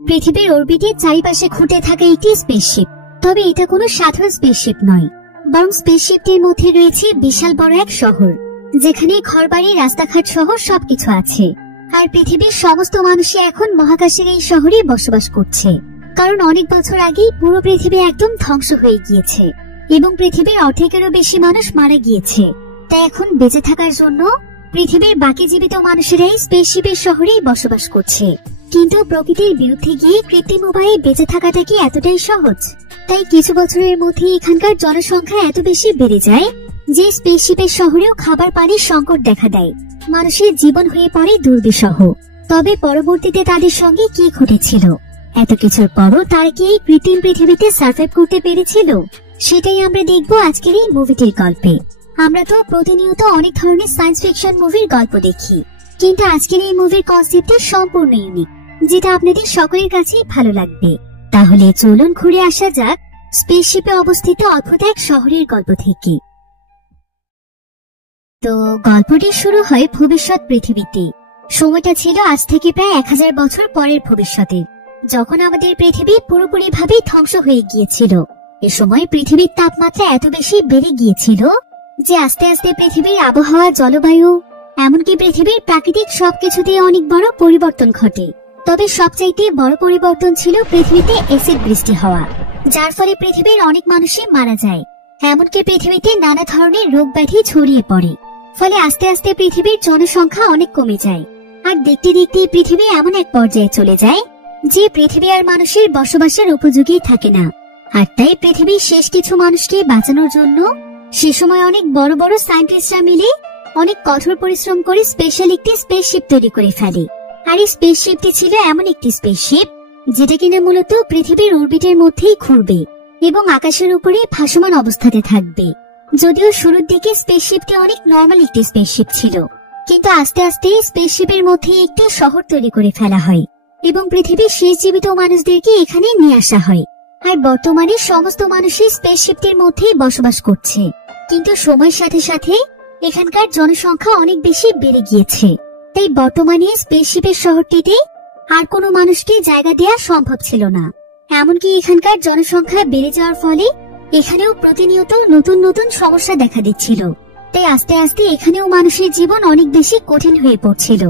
পৃথিবীর অরবিটের চারিপাশে ঘুরতে থাকা একটি স্পেসশিপ। তবে এটা কোনো সাধারণ স্পেসশিপ নয়, বরং স্পেসশিপটির মধ্যে রয়েছে বিশাল বড় এক শহর, যেখানে ঘরবাড়ি, রাস্তাঘাট সহ সবকিছু আছে। আর পৃথিবীর সমস্ত মানুষই এখন মহাকাশের এই শহরে বসবাস করছে, কারণ অনেক বছর আগেই পুরো পৃথিবী একদম ধ্বংস হয়ে গিয়েছে এবং পৃথিবীর অর্ধেকেরও বেশি মানুষ মারা গিয়েছে। তাই এখন বেঁচে থাকার জন্য পৃথিবীর বাকি জীবিত মানুষেরাই স্পেসশিপের শহরেই বসবাস করছে। কিন্তু প্রকৃতির বিরুদ্ধে গিয়ে কৃত্রিম উপায়ে বেঁচে থাকাটা কি এতটাই সহজ? তাই কিছু বছরের মধ্যে এখানকার জনসংখ্যা এত বেশি বেড়ে যায় যে স্পেসশিপের শহরেও খাবার পানির সংকট দেখা দেয়, মানুষের জীবন হয়ে পড়ে দুর্বিষহ। তবে পরবর্তীতে তাদের সঙ্গে কি ঘটেছিল? এত কিছুর পরও তারা কি এই কৃত্রিম পৃথিবীতে সার্ভাইভ করতে পেরেছিল? সেটাই আমরা দেখবো আজকের এই মুভিটির গল্পে। আমরা তো প্রতিনিয়ত অনেক ধরনের সায়েন্স ফিকশন মুভির গল্প দেখি, কিন্তু আজকের এই মুভির কনসেপ্টটা সম্পূর্ণ ইউনিক, যেটা আপনাদের সকলের কাছেই ভালো লাগবে। তাহলে চলুন ঘুরে আসা যাক স্পেসশিপে অবস্থিত অদ্ভুত এক শহরের গল্প থেকে। তো গল্পটি শুরু হয় ভবিষ্যৎ পৃথিবীতে। সময়টা ছিল আজ থেকে প্রায় 1000 বছর পরের ভবিষ্যতে, যখন আমাদের পৃথিবী পুরোপুরি ভাবে ধ্বংস হয়ে গিয়েছিল। এ সময় পৃথিবীর তাপমাত্রা এত বেশি বেড়ে গিয়েছিল যে আস্তে আস্তে পৃথিবীর আবহাওয়া, জলবায়ু, এমনকি পৃথিবীর প্রাকৃতিক সবকিছুতে অনেক বড় পরিবর্তন ঘটে। তবে সবচাইতে বড় পরিবর্তন ছিল পৃথিবীতে অ্যাসিড বৃষ্টি হওয়া, যার ফলে পৃথিবীর অনেক মানুষই মারা যায়। এমনকি পৃথিবীতে নানা ধরনের রোগ ব্যাধি ছড়িয়ে পড়ে, ফলে আস্তে আস্তে পৃথিবীর জনসংখ্যা অনেক কমে যায়। আর দেখতে দেখতে পৃথিবী এমন এক পর্যায়ে চলে যায় যে পৃথিবী আর মানুষের বসবাসের উপযোগী থাকে না। আর তাই পৃথিবীর শেষ কিছু মানুষকে বাঁচানোর জন্য সে সময় অনেক বড় বড় সায়েন্টিস্টরা মিলে অনেক কঠোর পরিশ্রম করে স্পেশাল একটি স্পেসশিপ তৈরি করে ফেলে। আর এই স্পেসশিপটি ছিল এমন একটি স্পেসশিপ যেটা কিনা মূলত পৃথিবীর অরবিটের মধ্যেই ঘুরবে এবং আকাশের উপরে ভাসমান অবস্থাতে থাকবে। যদিও শুরুর দিকে স্পেসশিপটি অনেক নরমাল একটি স্পেসশিপ ছিল, কিন্তু আস্তে আস্তে স্পেসশিপের মধ্যে একটি শহর তৈরি করে ফেলা হয় এবং পৃথিবীর শেষ জীবিত মানুষদেরকে এখানে নিয়ে আসা হয়। আর বর্তমানে সমস্ত মানুষই স্পেসশিপটির মধ্যেই বসবাস করছে। কিন্তু সময়ের সাথে সাথে এখানকার জনসংখ্যা অনেক বেশি বেড়ে গিয়েছে, তাই বর্তমানে স্পেসশিপের শহরটিতে আর কোনো মানুষকে জায়গা দেওয়া সম্ভব ছিল না। এমনকি এখানকার জনসংখ্যা বেড়ে যাওয়ার ফলে এখানেও প্রতিনিয়ত নতুন নতুন সমস্যা দেখা দিচ্ছিল। তাই আস্তে আস্তে এখানেও মানুষের জীবন অনেক বেশি কঠিন হয়ে পড়ছিল।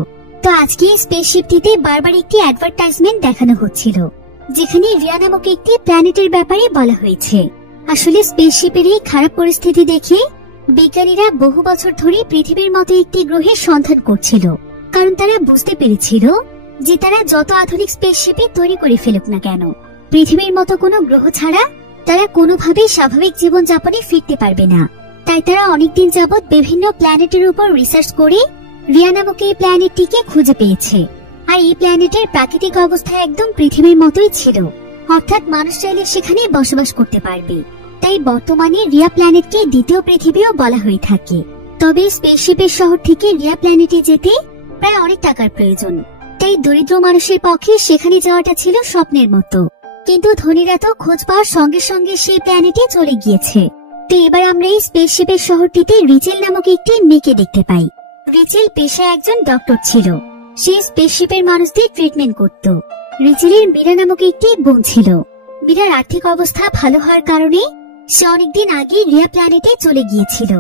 তো আজকে স্পেসশিপটিতে বারবার একটি অ্যাডভার্টাইজমেন্ট দেখানো হচ্ছিল, যেখানে রিয়া নামক একটি প্ল্যানেটের ব্যাপারে বলা হয়েছে। আসলে স্পেসশিপের এই খারাপ পরিস্থিতি দেখে বিজ্ঞানীরা বহু বছর ধরে পৃথিবীর মতো একটি গ্রহের সন্ধান করছিল, কারণ তারা বুঝতে পেরেছিল যে তারা যত আধুনিক স্পেসশিপে তৈরি করে ফেলুক না কেন, পৃথিবীর মতো কোনো গ্রহ ছাড়া তারা কোনোভাবেই স্বাভাবিক জীবন যাপনে ফিরতে পারবে না। তাই তারা অনেকদিন যাবৎ বিভিন্ন প্ল্যানেটের উপর রিসার্চ করে রিয়া নামক এই প্ল্যানেটটিকে খুঁজে পেয়েছে। আর এই প্ল্যানেটের প্রাকৃতিক অবস্থা একদম পৃথিবীর মতোই ছিল, অর্থাৎ মানুষ চাইলে সেখানে বসবাস করতে পারবে। তাই বর্তমানে রিয়া প্ল্যানেটকে দ্বিতীয় পৃথিবীও বলা হয়ে থাকে। তবে স্পেসশিপের শহর থেকে রিয়া প্ল্যানেটে যেতে প্রায় অনেক টাকার প্রয়োজন, তাই দরিদ্র মানুষের পক্ষে সেখানে যাওয়াটা ছিল স্বপ্নের মতো। কিন্তু ধনীরা তো খোঁজ পাওয়ার সঙ্গে সঙ্গে সেই প্ল্যানেটে চলে গিয়েছে। তো এবার আমরা এই স্পেসশিপের শহরটিতে রিচেল নামক একটি মেয়েকে দেখতে পাই। রিচেল পেশায় একজন ডক্টর ছিল, সে স্পেসশিপের মানুষদের ট্রিটমেন্ট করত। রিচেলের মীরা নামক একটি বোন ছিল। মীরার আর্থিক অবস্থা ভালো হওয়ার কারণে সে অনেকদিন আগে রিয়া প্ল্যানেটে চলে গিয়েছিল,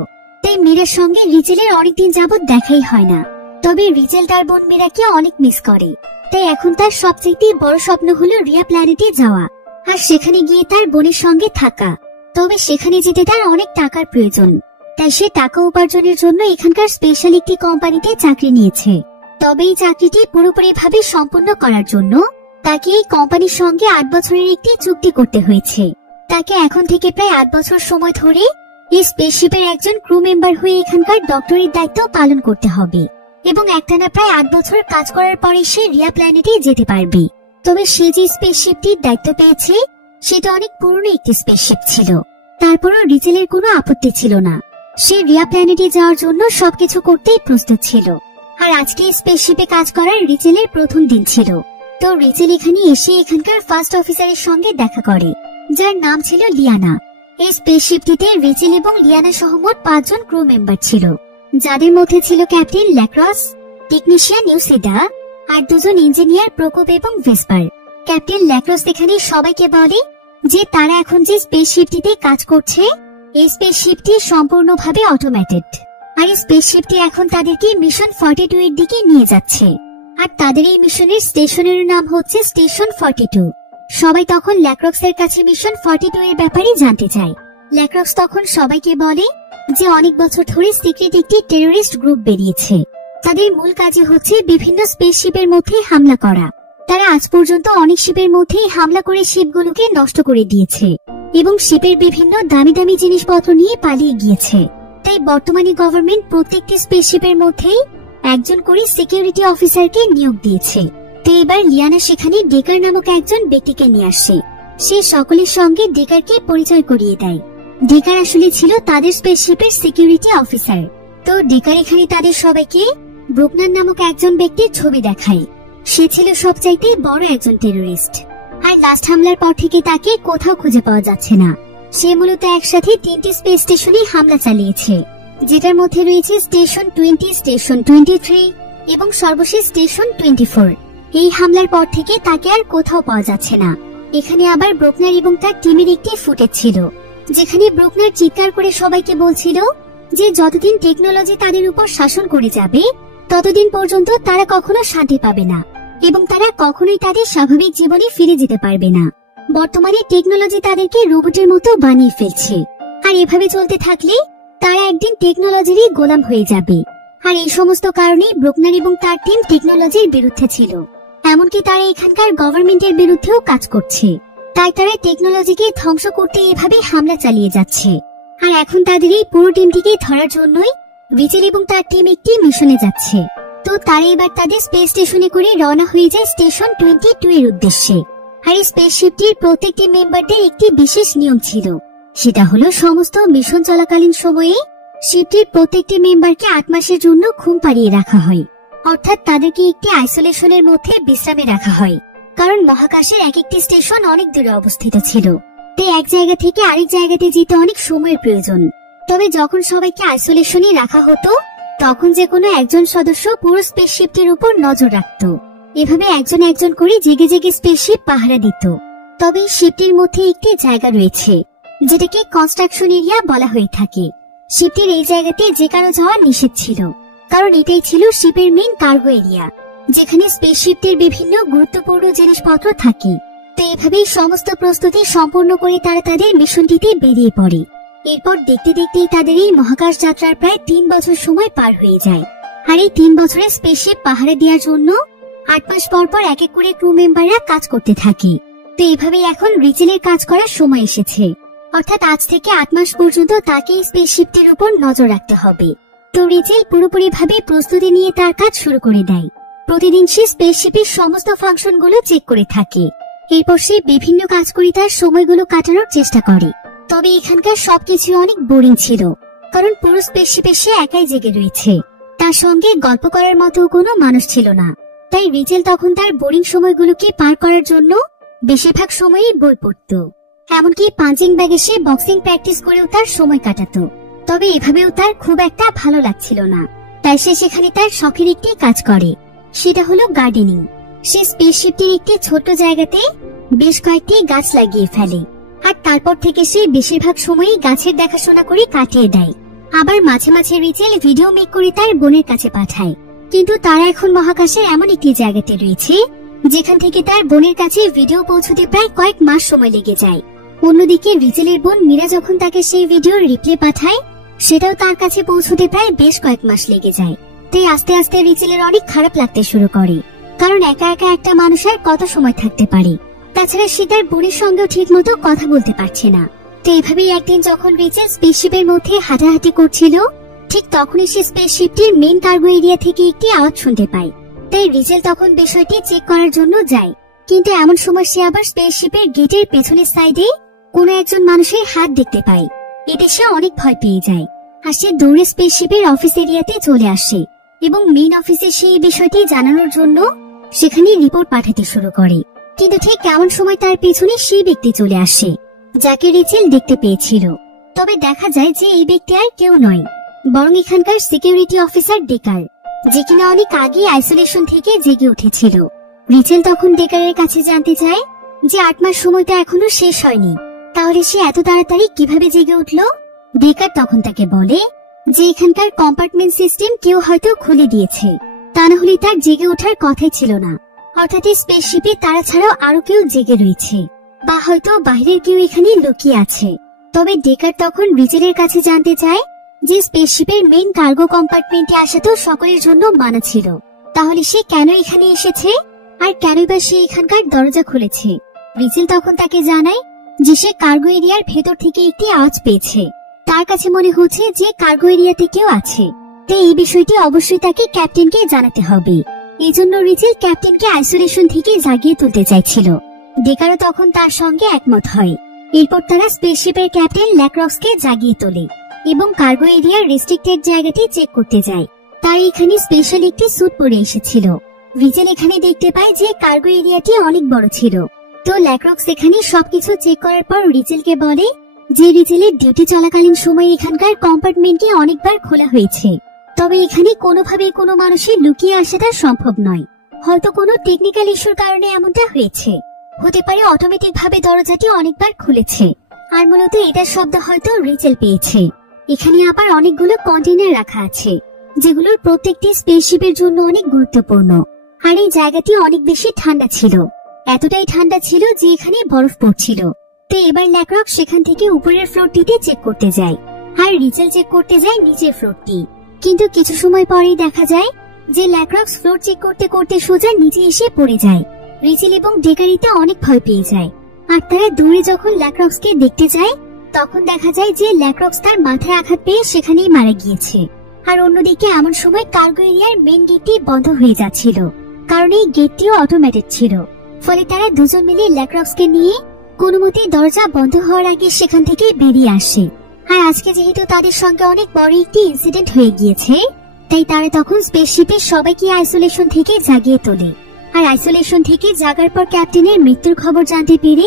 তাই মীরার সঙ্গে রিচেলের অনেকদিন যাবৎ দেখাই হয় না। তবে রিচেল তার বোন মীরাকে অনেক মিস করে, তাই এখন তার সবচেয়ে বড় স্বপ্ন হলো রিয়া প্ল্যানেটে যাওয়া আর সেখানে গিয়ে তার বোনের সঙ্গে থাকা। তবে সেখানে যেতে তার অনেক টাকার প্রয়োজন, তাই সে টাকা উপার্জনের জন্য এখানকার স্পেশাল একটি কোম্পানিতে চাকরি নিয়েছে। তবে এই চাকরিটি পুরোপুরি ভাবে সম্পূর্ণ করার জন্য তাকে এই কোম্পানির সঙ্গে 8 বছরের একটি চুক্তি করতে হয়েছে। তাকে এখন থেকে প্রায় 8 বছর সময় ধরে এই স্পেসশিপের একজন ক্রু মেম্বার হয়ে এখানকার ডক্টরের দায়িত্ব পালন করতে হবে এবং একটানা প্রায় 8 বছর কাজ করার পরে সে রিয়া প্ল্যানেটে যেতে পারবে। তবে সে যে স্পেসশিপটির দায়িত্ব পেয়েছে সেটা অনেক পুরনো একটি স্পেসশিপ ছিল। তারপরও রিচেলের কোনো আপত্তি ছিল না, সে রিয়া প্ল্যানেটে যাওয়ার জন্য সবকিছু করতেই প্রস্তুত ছিল। আর আজকে স্পেসশিপে কাজ করার রিচেলের প্রথম দিন ছিল। তো রিচেল এখানে এসে এখানকার ফার্স্ট অফিসারের সঙ্গে দেখা করে, যার নাম ছিল লিয়ানা। এই স্পেসশিপটিতে রিচেল এবং লিয়ানা সহ মোট 5 জন ক্রু মেম্বার ছিল, যাদের মধ্যে ছিল ক্যাপ্টেন ল্যাক্রস, টেকনিশিয়ান ইউসিডা আর 2 জন ইঞ্জিনিয়ার প্রকোপ এবং ভেসপার। ক্যাপ্টেন ল্যাক্রস এখানে সবাইকে বলে যে তারা এখন যে স্পেসশিপটিতে কাজ করছে এই স্পেসশিপটি সম্পূর্ণভাবে অটোমেটেড, আর এই স্পেসশিপটি এখন তাদেরকে মিশন 42 এর দিকে নিয়ে যাচ্ছে। আর তাদের এই মিশনের স্টেশনের নাম হচ্ছে স্টেশন 42। সবাই তখন ল্যাক্রক্সের কাছে মিশন 42 এর ব্যাপারে জানতে চায়। ল্যাক্রক্স তখন সবাইকে বলে যে অনেক বছর ধরে সিক্রেট একটি টেররিস্ট গ্রুপ বেরিয়েছে। তাদের মূল কাজই হচ্ছে বিভিন্ন স্পেসশিপের মধ্যে হামলা করা। তারা আজ পর্যন্ত অনেক শিপের মধ্যেই হামলা করে শিপগুলোকে নষ্ট করে দিয়েছে এবং শিপের বিভিন্ন দামি দামি জিনিসপত্র নিয়ে পালিয়ে গিয়েছে। তাই বর্তমানে গভর্নমেন্ট প্রত্যেকটি স্পেসশিপের মধ্যেই একজন করে সিকিউরিটি অফিসারকে নিয়োগ দিয়েছে। তো এবার লিয়ানা সেখানে ডেকার নামক একজন ব্যক্তিকে নিয়ে আসে। সে সকলের সঙ্গে ডেকারকে পরিচয় করিয়ে দেয়। ডেকার আসলে ছিল তাদের স্পেসশিপের সিকিউরিটি অফিসার। তো ডেকার এখানে তাদের সবাইকে ব্রুকনার নামক একজন ব্যক্তির ছবি দেখায়। সে ছিল সবচাইতে বড় একজন টেররিস্ট, আর লাস্ট হামলার পর থেকে তাকে কোথাও খুঁজে পাওয়া যাচ্ছে না। সে মূলত একসাথে 3টি স্পেস স্টেশনে হামলা চালিয়েছে, যেটার মধ্যে রয়েছে স্টেশন 20, স্টেশন 23 এবং সর্বশেষ স্টেশন 24। এই হামলার পর থেকে তাকে আর কোথাও পাওয়া যাচ্ছে না। এখানে আবার ব্রুকনার এবং তার টিমের একটি ফুটেজ ছিল, যেখানে ব্রুকনার চিৎকার করে সবাইকে বলছিল যে যতদিন টেকনোলজি তাদের উপর শাসন করে যাবে ততদিন পর্যন্ত তারা কখনো শান্তি পাবে না এবং তারা কখনোই তাদের স্বাভাবিক জীবনে ফিরে যেতে পারবে না। বর্তমানে টেকনোলজি তাদেরকে রোবটের মতো বানিয়ে ফেলছে, আর এভাবে চলতে থাকলে তারা একদিন টেকনোলজিরই গোলাম হয়ে যাবে। আর এই সমস্ত কারণে ব্রুকনার এবং তার টিম টেকনোলজির বিরুদ্ধে ছিল, এমনকি তারা এখানকার গভর্নমেন্টের বিরুদ্ধেও কাজ করছে। তাই তারা টেকনোলজিকে ধ্বংস করতে এভাবে হামলা চালিয়ে যাচ্ছে। আর এখন তাদের এই পুরো টিমটিকে ধরার জন্যই রিচেল এবং তার টিম একটি মিশনে যাচ্ছে। তো তারা এবার তাদের স্পেস স্টেশনে করে রওনা হয়ে যায় স্টেশন 22 এর উদ্দেশ্যে। আর এই স্পেসশিপটির প্রত্যেকটি মেম্বারদের একটি বিশেষ নিয়ম ছিল, সেটা হলো সমস্ত মিশন চলাকালীন সময়ে শিপটির প্রত্যেকটি মেম্বারকে 8 মাসের জন্য ঘুম পাড়িয়ে রাখা হয়, অর্থাৎ তাদেরকে একটি আইসোলেশনের মধ্যে বিশ্রামে রাখা হয়। কারণ মহাকাশের এক একটি স্টেশন অনেক দূরে অবস্থিত ছিল, তাই এক জায়গা থেকে আরেক জায়গাতে যেতে অনেক সময়ের প্রয়োজন। তবে যখন সবাইকে আইসোলেশনে রাখা হতো তখন যে কোনো একজন সদস্য পুরো স্পেসশিপটির উপর নজর রাখত। এভাবে একজন একজন করে জেগে জেগে স্পেসশিপ পাহারা দিত। তবে শিপটির মধ্যে একটি জায়গা রয়েছে যেটাকে কনস্ট্রাকশন এরিয়া বলা হয়ে থাকে। শিপটির এই জায়গাতে যে কারো যাওয়া নিষেধ ছিল, কারণ এটাই ছিল শিপের মেইন কার্গো এরিয়া, যেখানে স্পেসশিপটির বিভিন্ন গুরুত্বপূর্ণ জিনিসপত্র থাকে। তো এভাবেই সমস্ত প্রস্তুতি সম্পূর্ণ করে তারা তাদের মিশনটিতে বেরিয়ে পড়ে। এরপর দেখতে দেখতেই তাদের এই মহাকাশ যাত্রার প্রায় 3 বছর সময় পার হয়ে যায়। আর এই 3 বছরের স্পেসশিপ পাহারা দেওয়ার জন্য 8 মাস পর পর এক এক করে ক্রু মেম্বাররা কাজ করতে থাকে। তো এভাবেই এখন রিচেলের কাজ করার সময় এসেছে, অর্থাৎ আজ থেকে 8 মাস পর্যন্ত তাকে স্পেসশিপটির উপর নজর রাখতে হবে। তো রিচেল পুরোপুরি ভাবে প্রস্তুতি নিয়ে তার কাজ শুরু করে দেয়। প্রতিদিন সে স্পেসশিপের সমস্ত ফাংশনগুলো চেক করে থাকে। এরপর সে বিভিন্ন কাজ করে তার সময়গুলো কাটানোর চেষ্টা করে। তবে এখানকার সবকিছু অনেক বোরিং ছিল, কারণ পুরো স্পেসশিপে সে একাই জেগে রয়েছে। তার সঙ্গে গল্প করার মতো কোনো মানুষ ছিল না। তাই রিচেল তখন তার বোরিং সময়গুলোকে পার করার জন্য বেশিরভাগ সময়ই বই পড়ত, এমনকি পাঞ্চিং ব্যাগে সে বক্সিং প্র্যাকটিস করেও তার সময় কাটাতো। তবে এভাবেও তার খুব একটা ভালো লাগছিল না, তাই সে সেখানে তার শখের একটি কাজ করে, সেটা হলো গার্ডেনিং। সে স্পেসশিপটির একটি ছোট্ট জায়গাতে বেশ কয়েকটি গাছ লাগিয়ে ফেলে, আর তারপর থেকে সে বেশিরভাগ সময়ই গাছের দেখাশোনা করে কাটিয়ে দেয়। আবার মাঝে মাঝে রিচেল ভিডিও মেক করে তার বোনের কাছে পাঠায়, কিন্তু তারা এখন মহাকাশের এমন একটি জায়গাতে রয়েছে যেখান থেকে তার বোনের কাছে ভিডিও পৌঁছতে প্রায় কয়েক মাস সময় লেগে যায়। অন্যদিকে রিচেলের বোন মীরা যখন তাকে সেই ভিডিওর রিপ্লে পাঠায়, সেটাও তার কাছে পৌঁছতে প্রায় বেশ কয়েক মাস লেগে যায়। তাই আস্তে আস্তে রিচেলের অনেক খারাপ লাগতে শুরু করে, কারণ একা একা একটা মানুষের কত সময় থাকতে পারে। তাছাড়া সে তার বোনের সঙ্গেও ঠিক মতো কথা বলতে পারছে না। তো এভাবেই একদিন যখন রিচেল স্পেসশিপের মধ্যে হাঁটাহাঁটি করছিল, ঠিক তখনই সে স্পেসশিপটির মেইন কার্গো এরিয়া থেকে একটি আওয়াজ শুনতে পায়। তাই রিচেল তখন বিষয়টি চেক করার জন্য যায়, কিন্তু এমন সময় সে আবার স্পেসশিপের গেটের পেছনের সাইডে কোনো একজন মানুষের হাত দেখতে পায়। এতে সে অনেক ভয় পেয়ে যায়, আর সে দৌড়ে স্পেসশিপের অফিস এরিয়াতে চলে আসে এবং মেইন অফিসে সেই বিষয়টি জানানোর জন্য সেখানে রিপোর্ট পাঠাতে শুরু করে। কিন্তু ঠিক এমন সময় তার পেছনে সেই ব্যক্তি চলে আসে যাকে রিচেল দেখতে পেয়েছিল। তবে দেখা যায় যে এই ব্যক্তি আর কেউ নয়, বরং এখানকার সিকিউরিটি অফিসার ডেকার, যে কিনা অনেক আগে আইসোলেশন থেকে জেগে উঠেছিল। রিচেল তখন ডেকারের কাছে জানতে চায় যে 8 মাস সময় তো এখনো শেষ হয়নি, তাহলে সে এত তাড়াতাড়ি কিভাবে জেগে উঠলো। ডেকার তখন তাকে বলে যে এখানকার কম্পার্টমেন্ট সিস্টেম কেউ হয়তো খুলে দিয়েছে, তা না হলে তার জেগে ওঠার কথাই ছিল না। অর্থাৎ এই স্পেসশিপে তারা ছাড়াও আরো কেউ জেগে রয়েছে, বা হয়তো বাইরের কেউ এখানে লুকিয়ে আছে। তবে ডেকার তখন রিচেলের কাছে জানতে চায় যে স্পেসশিপের মেইন কার্গো কম্পার্টমেন্টে আসা তো সকলের জন্য মানা ছিল, তাহলে সে কেন এখানে এসেছে আর কেনই বা সে এখানকার দরজা খুলেছে। রিচেল তখন তাকে জানায় যে সে কার্গো এরিয়ার ভেতর থেকে একটি আওয়াজ পেয়েছে, তার কাছে মনে হচ্ছে যে কার্গো এরিয়াতে কেউ আছে। তো এই বিষয়টি অবশ্যই তাকে ক্যাপ্টেনকে জানাতে হবে। এই জন্য রিচেল ক্যাপ্টেনকে আইসোলেশন থেকে জাগিয়ে তুলতে চাইছিল। ডেকারও তখন তার সঙ্গে একমত হয়। এরপর তারা স্পেসশিপের ক্যাপ্টেন ল্যাক্রক্সকে জাগিয়ে তোলে এবং কার্গো এরিয়ার রেস্ট্রিক্টেড জায়গাটি চেক করতে যায়। তার এখানে স্পেশাল একটি স্যুট পরে এসেছিল। রিচেল এখানে দেখতে পায় যে কার্গো এরিয়াটি অনেক বড় ছিল। তো ল্যাক্রক্স এখানে সবকিছু চেক করার পর রিচেলকে বলে যে রিচেলের ডিউটি চলাকালীন সময় এখানকার কম্পার্টমেন্টটি অনেকবার খোলা হয়েছে, তবে এখানে কোনোভাবেই কোনো মানুষের লুকিয়ে আসাটা সম্ভব নয়। হয়তো কোনো টেকনিক্যাল ইস্যুর কারণে এমনটা হয়েছে, হতে পারে অটোমেটিক ভাবে দরজাটি অনেকবার খুলেছে। আর মূলত এটার শব্দ হয়তো রিচেল পেয়েছে। এখানে আবার অনেকগুলো কন্টেইনার রাখা আছে, যেগুলোর প্রত্যেকটি স্পেসশিপের জন্য অনেক গুরুত্বপূর্ণ। আর এই জায়গাটি অনেক বেশি ঠান্ডা ছিল, এতটাই ঠান্ডা ছিল যে এখানে বরফ পড়ছিল। তো এবার ল্যাক্রক্স সেখান থেকে উপরের ফ্লোরটিতে চেক করতে যায়, আর রিচেল চেক করতে যায় নিচের ফ্লোরটি। কিন্তু কিছু সময় পরেই দেখা যায় যে ল্যাক্রক্স ফ্লোর চেক করতে করতে সোজা নিচে এসে পড়ে যায়। রিচেল এবং ডেকারিতে অনেক ভয় পেয়ে যায়। আর তারা দূরে যখন ল্যাক্রক্সকে দেখতে যায় তখন দেখা যায় যে ল্যাক্রক্স তার মাথায় আঘাত পেয়ে সেখানেই মারা গিয়েছে। আর অন্যদিকে এমন সময় কার্গো এরিয়ার মেইন গেটটি বন্ধ হয়ে যাচ্ছিল, কারণ এই গেটটিও অটোমেটেড ছিল। ফলে তারা দুজন মিলে ল্যাক্রক্সকে নিয়ে কোনোমতেই দরজা বন্ধ হওয়ার আগে সেখান থেকে বেরিয়ে আসে। আর আজকে যেহেতু তাদের সঙ্গে অনেক বড় একটি ইনসিডেন্ট হয়ে গিয়েছে, তাই তারা তখন স্পেসশিপের সবাইকে আইসোলেশন থেকে জাগিয়ে তোলে। আর আইসোলেশন থেকে জাগার পর ক্যাপ্টেনের মৃত্যুর খবর জানতে পেরে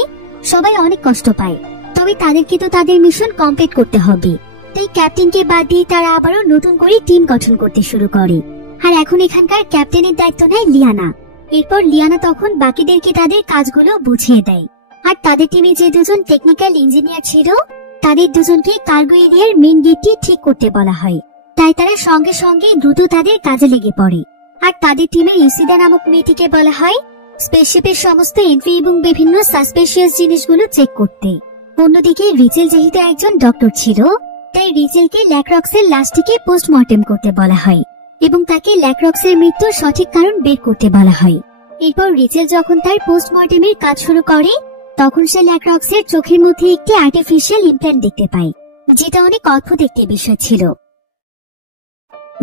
সবাই অনেক কষ্ট পায়। তবে তাদেরকে তো তাদের মিশন কমপ্লিট করতে হবে, তাই ক্যাপ্টেনকে বাদ দিয়ে তারা আবারও নতুন করে টিম গঠন করতে শুরু করে। আর এখন এখানকার ক্যাপ্টেনের দায়িত্ব নেয় লিয়ানা। এরপর লিয়ানা তখন বাকিদেরকে তাদের কাজগুলো বুঝিয়ে দেয়। আর তাদের টিমে যে দুজন টেকনিক্যাল ইঞ্জিনিয়ার ছিল তাদের দুজনকে কার্গো এরিয়ার মেইন গেটটি ঠিক করতে বলা হয়। তাই তারা সঙ্গে সঙ্গে দ্রুত তাদের কাজে লেগে পড়ে। আর তাদের টিমের ইউসিদা নামক মেয়েটিকে বলা হয় স্পেসশিপের সমস্ত এন্ট্রি এবং বিভিন্ন সাসপিশিয়াস জিনিসগুলো চেক করতে। অন্যদিকে রিচেল যেহেতু একজন ডক্টর ছিল, তাই রিচেলকে ল্যাক্রক্সের লাশটিকে পোস্টমর্টেম করতে বলা হয় এবং তাকে ল্যাক্রক্সের মৃত্যুর সঠিক কারণ বের করতে বলা হয়। এরপর রিচেল যখন তার পোস্টমর্টেমের কাজ শুরু করে তখন সে ল্যাক্রক্সের চোখের মধ্যে একটি আর্টিফিশিয়াল ইমপ্ল্যান্ট দেখতে পায়, যেটা অনেক অদ্ভুত একটি বিষয় ছিল।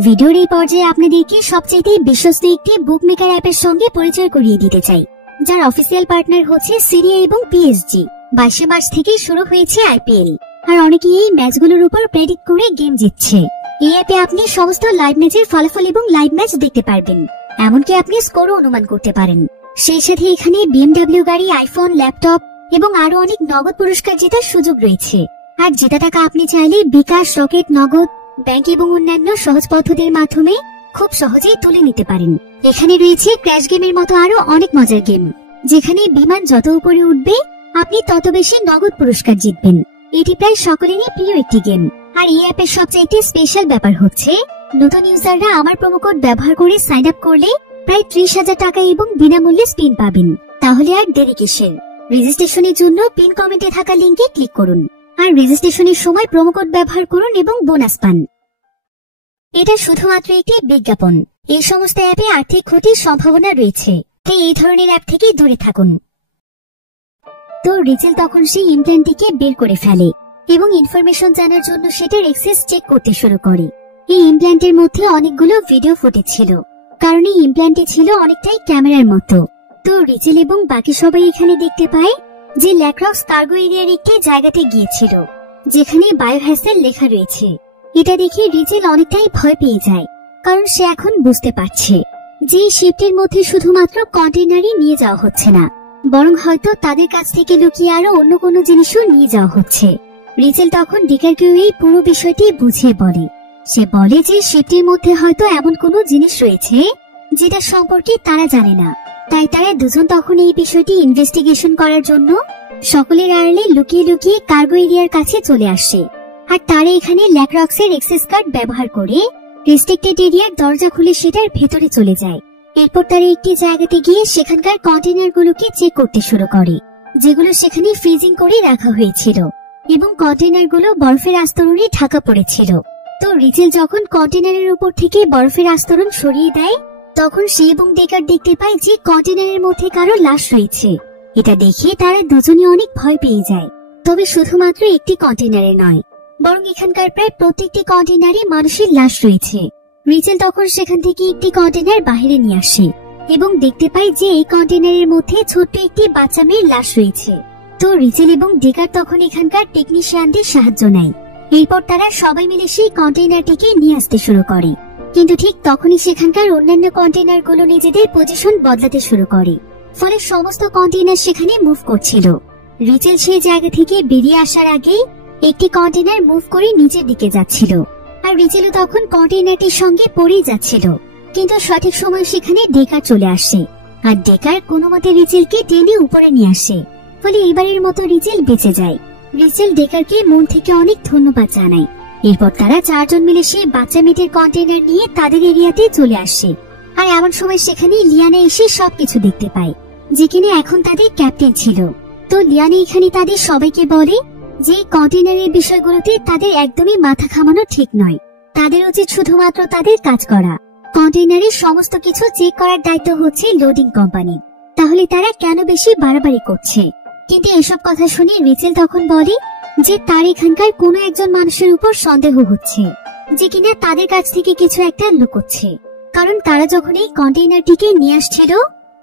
ভিডিওর এই পর্যায়ে আপনাদেরকে সবচেয়ে বিশ্বস্ত একটি বুকমেকার অ্যাপের সঙ্গে পরিচয় করিয়ে দিতে চাই, যার অফিসিয়াল পার্টনার হচ্ছে সিরিয়া এবং পিএসজি। 22 মার্চ থেকে শুরু হয়েছে আইপিএল, আর অনেকেই এই ম্যাচগুলোর উপর প্রেডিক্ট করে গেম জিতছে। এই অ্যাপে আপনি সমস্ত লাইভ ম্যাচের ফলাফল এবং লাইভ ম্যাচ দেখতে পারবেন, এমনকি আপনি স্কোরও অনুমান করতে পারেন। সেই সাথে এখানে বিএমডব্লিউ গাড়ি, আইফোন, ল্যাপটপ এবং আরো অনেক নগদ পুরস্কার জেতার সুযোগ রয়েছে। আর জেতা টাকা আপনি চাইলে বিকাশ, রকেট, নগদ, ব্যাংক এবং অন্যান্য সহজ পদ্ধতির মাধ্যমে খুব সহজেই তুলে নিতে পারেন। এখানে রয়েছে ক্র্যাশ গেমের মতো আরো অনেক মজার গেম, যেখানে বিমান যত উপরে উঠবে আপনি তত বেশি নগদ পুরস্কার জিতবেন। এটি প্রায় সকলেরই প্রিয় একটি গেম। আর এই অ্যাপের সবচেয়ে স্পেশাল ব্যাপার হচ্ছে নতুন ইউজাররা আমার প্রোমো কোড ব্যবহার করে সাইন আপ করলে প্রায় 30,000 টাকা এবং বিনামূল্যে স্পিন পাবেন। তাহলে আর দেরি কিসের? রেজিস্ট্রেশনের জন্য পিন কমেন্টে থাকা লিঙ্কে ক্লিক করুন আর রেজিস্ট্রেশনের সময় প্রোমো কোড ব্যবহার করুন এবং বোনাস পান। এটা শুধুমাত্র একটি বিজ্ঞাপন। এই সমস্ত অ্যাপে আর্থিক ক্ষতির সম্ভাবনা রয়েছে, তাই এই ধরনের অ্যাপ থেকে দূরে থাকুন। তো রিচেল তখন সেই ইমপ্ল্যান্টটিকে বের করে ফেলে এবং ইনফরমেশন জানার জন্য সেটার অ্যাক্সেস চেক করতে শুরু করে। এই ইমপ্ল্যান্টের মধ্যে অনেকগুলো ভিডিও ফুটেজ ছিল, কারণ এই ইমপ্ল্যান্টটি ছিল অনেকটাই ক্যামেরার মতো। তো রিচেল এবং বাকি সবাই এখানে দেখতে পায় যে ল্যাক্রক্স কার্গো এরিয়ার একটি জায়গাতে গিয়েছিল, যেখানে বায়োহ্যাসেল লেখা রয়েছে। এটা দেখে রিচেল অনেকটাই ভয় পেয়ে যায়, কারণ সে এখন বুঝতে পারছে যে শিপটির মধ্যে শুধুমাত্র কন্টেইনারই নিয়ে যাওয়া হচ্ছে না, বরং হয়তো তাদের কাছ থেকে লুকিয়ে আরো অন্য কোনো জিনিসও নিয়ে যাওয়া হচ্ছে। রিচেল তখন ডিকারকেও এই পুরো বিষয়টি বুঝিয়ে বলে। সে বলে যে শিপটির মধ্যে হয়তো এমন কোনো জিনিস রয়েছে যেটা সম্পর্কে তারা জানে না, তাই তারা দুজন তখন এই বিষয়টি ইনভেস্টিগেশন করার জন্য সকলের আড়ালে লুকিয়ে লুকিয়ে কার্গো এরিয়ার কাছে চলে আসে। আর তারা এখানে ল্যাক্রক্সের এক্সেস কার্ড ব্যবহার করে রেস্ট্রিক্টেড এরিয়ার দরজা খুলে সেটার ভেতরে চলে যায়। এরপর তারা একটি জায়গাতে গিয়ে সেখানকার কন্টেইনার গুলোকে চেক করতে শুরু করে, যেগুলো সেখানে ফ্রিজিং করে রাখা হয়েছিল এবং কন্টেইনার গুলো বরফের আস্তরণে ঢাকা পড়েছিল। তো রিচেল যখন কন্টেইনারের উপর থেকে বরফের আস্তরণ সরিয়ে দেয়, তখন সে এবং ডেকার দেখতে পায় যে কন্টেইনারের মধ্যে কারো লাশ রয়েছে। এটা দেখে তারা দুজনে অনেক ভয় পেয়ে যায়। তবে শুধুমাত্র একটি কন্টেইনারে নয়, বরং এখানকার প্রায় প্রত্যেকটি কন্টেইনারে মানুষের লাশ রয়েছে। রিচেল তখন সেখান থেকে একটি কন্টেইনার বাহিরে নিয়ে আসে এবং দেখতে পায় যে এই কন্টেইনারের মধ্যে ছোট্ট একটি বাচ্চা মেয়ের লাশ রয়েছে। তো রিচেল এবং ডেকার তখন এখানকার টেকনিশিয়ানদের সাহায্য নেয়। এরপর তারা সবাই মিলে সেই কন্টেইনারটিকে নিয়ে আসতে শুরু করে। কিন্তু ঠিক তখনই সেখানকার অন্যান্য কন্টেইনার গুলো নিজেদের পজিশন বদলাতে শুরু করে, ফলে সমস্ত কন্টেইনার সেখানে মুভ করছিল। রিচেল সেই জায়গা থেকে বেরিয়ে আসার আগে একটি কন্টেইনার মুভ করে নিচের দিকে যাচ্ছিল, আর রিচেলও তখন কন্টেইনারটির সঙ্গে পড়েই যাচ্ছিল। কিন্তু সঠিক সময় সেখানে ডেকার চলে আসে, আর ডেকার কোনো মতে রিচেলকে টেনে উপরে নিয়ে আসে, ফলে এবারের মতো রিচেল বেঁচে যায়। রিচেল ডেকারকে মন থেকে অনেক ধন্যবাদ জানায়। এরপর তারা চারজন মিলে সেই বাচ্চা মেয়েটির কন্টেইনার নিয়ে তাদের এরিয়াতে চলে আসে। আর এমন সময় সেখানে লিয়ানা এসে সবকিছু দেখতে পায়, যে কিনা এখন তাদের ক্যাপ্টেন ছিল। তো লিয়ানা এখানে তাদের সবাইকে বলে যে কন্টেইনারের বিষয়গুলোতে তাদের একদমই মাথা ঘামানো ঠিক নয়। তাদের উচিত শুধুমাত্র তাদের কাজ করা। কন্টেইনারের সমস্ত কিছু চেক করার দায়িত্ব হচ্ছে লোডিং কোম্পানি। তাহলে তারা কেন বেশি বাড়াবাড়ি করছে? কিন্তু এসব কথা শুনে রিচেল তখন বলে যে তার এখানকার কোনো একজন মানুষের উপর সন্দেহ হচ্ছে, যে কিনা তাদের কাছ থেকে কিছু একটা লুকোচ্ছে। কারণ তারা যখন এই কন্টেইনারটিকে নিয়ে আসছিল,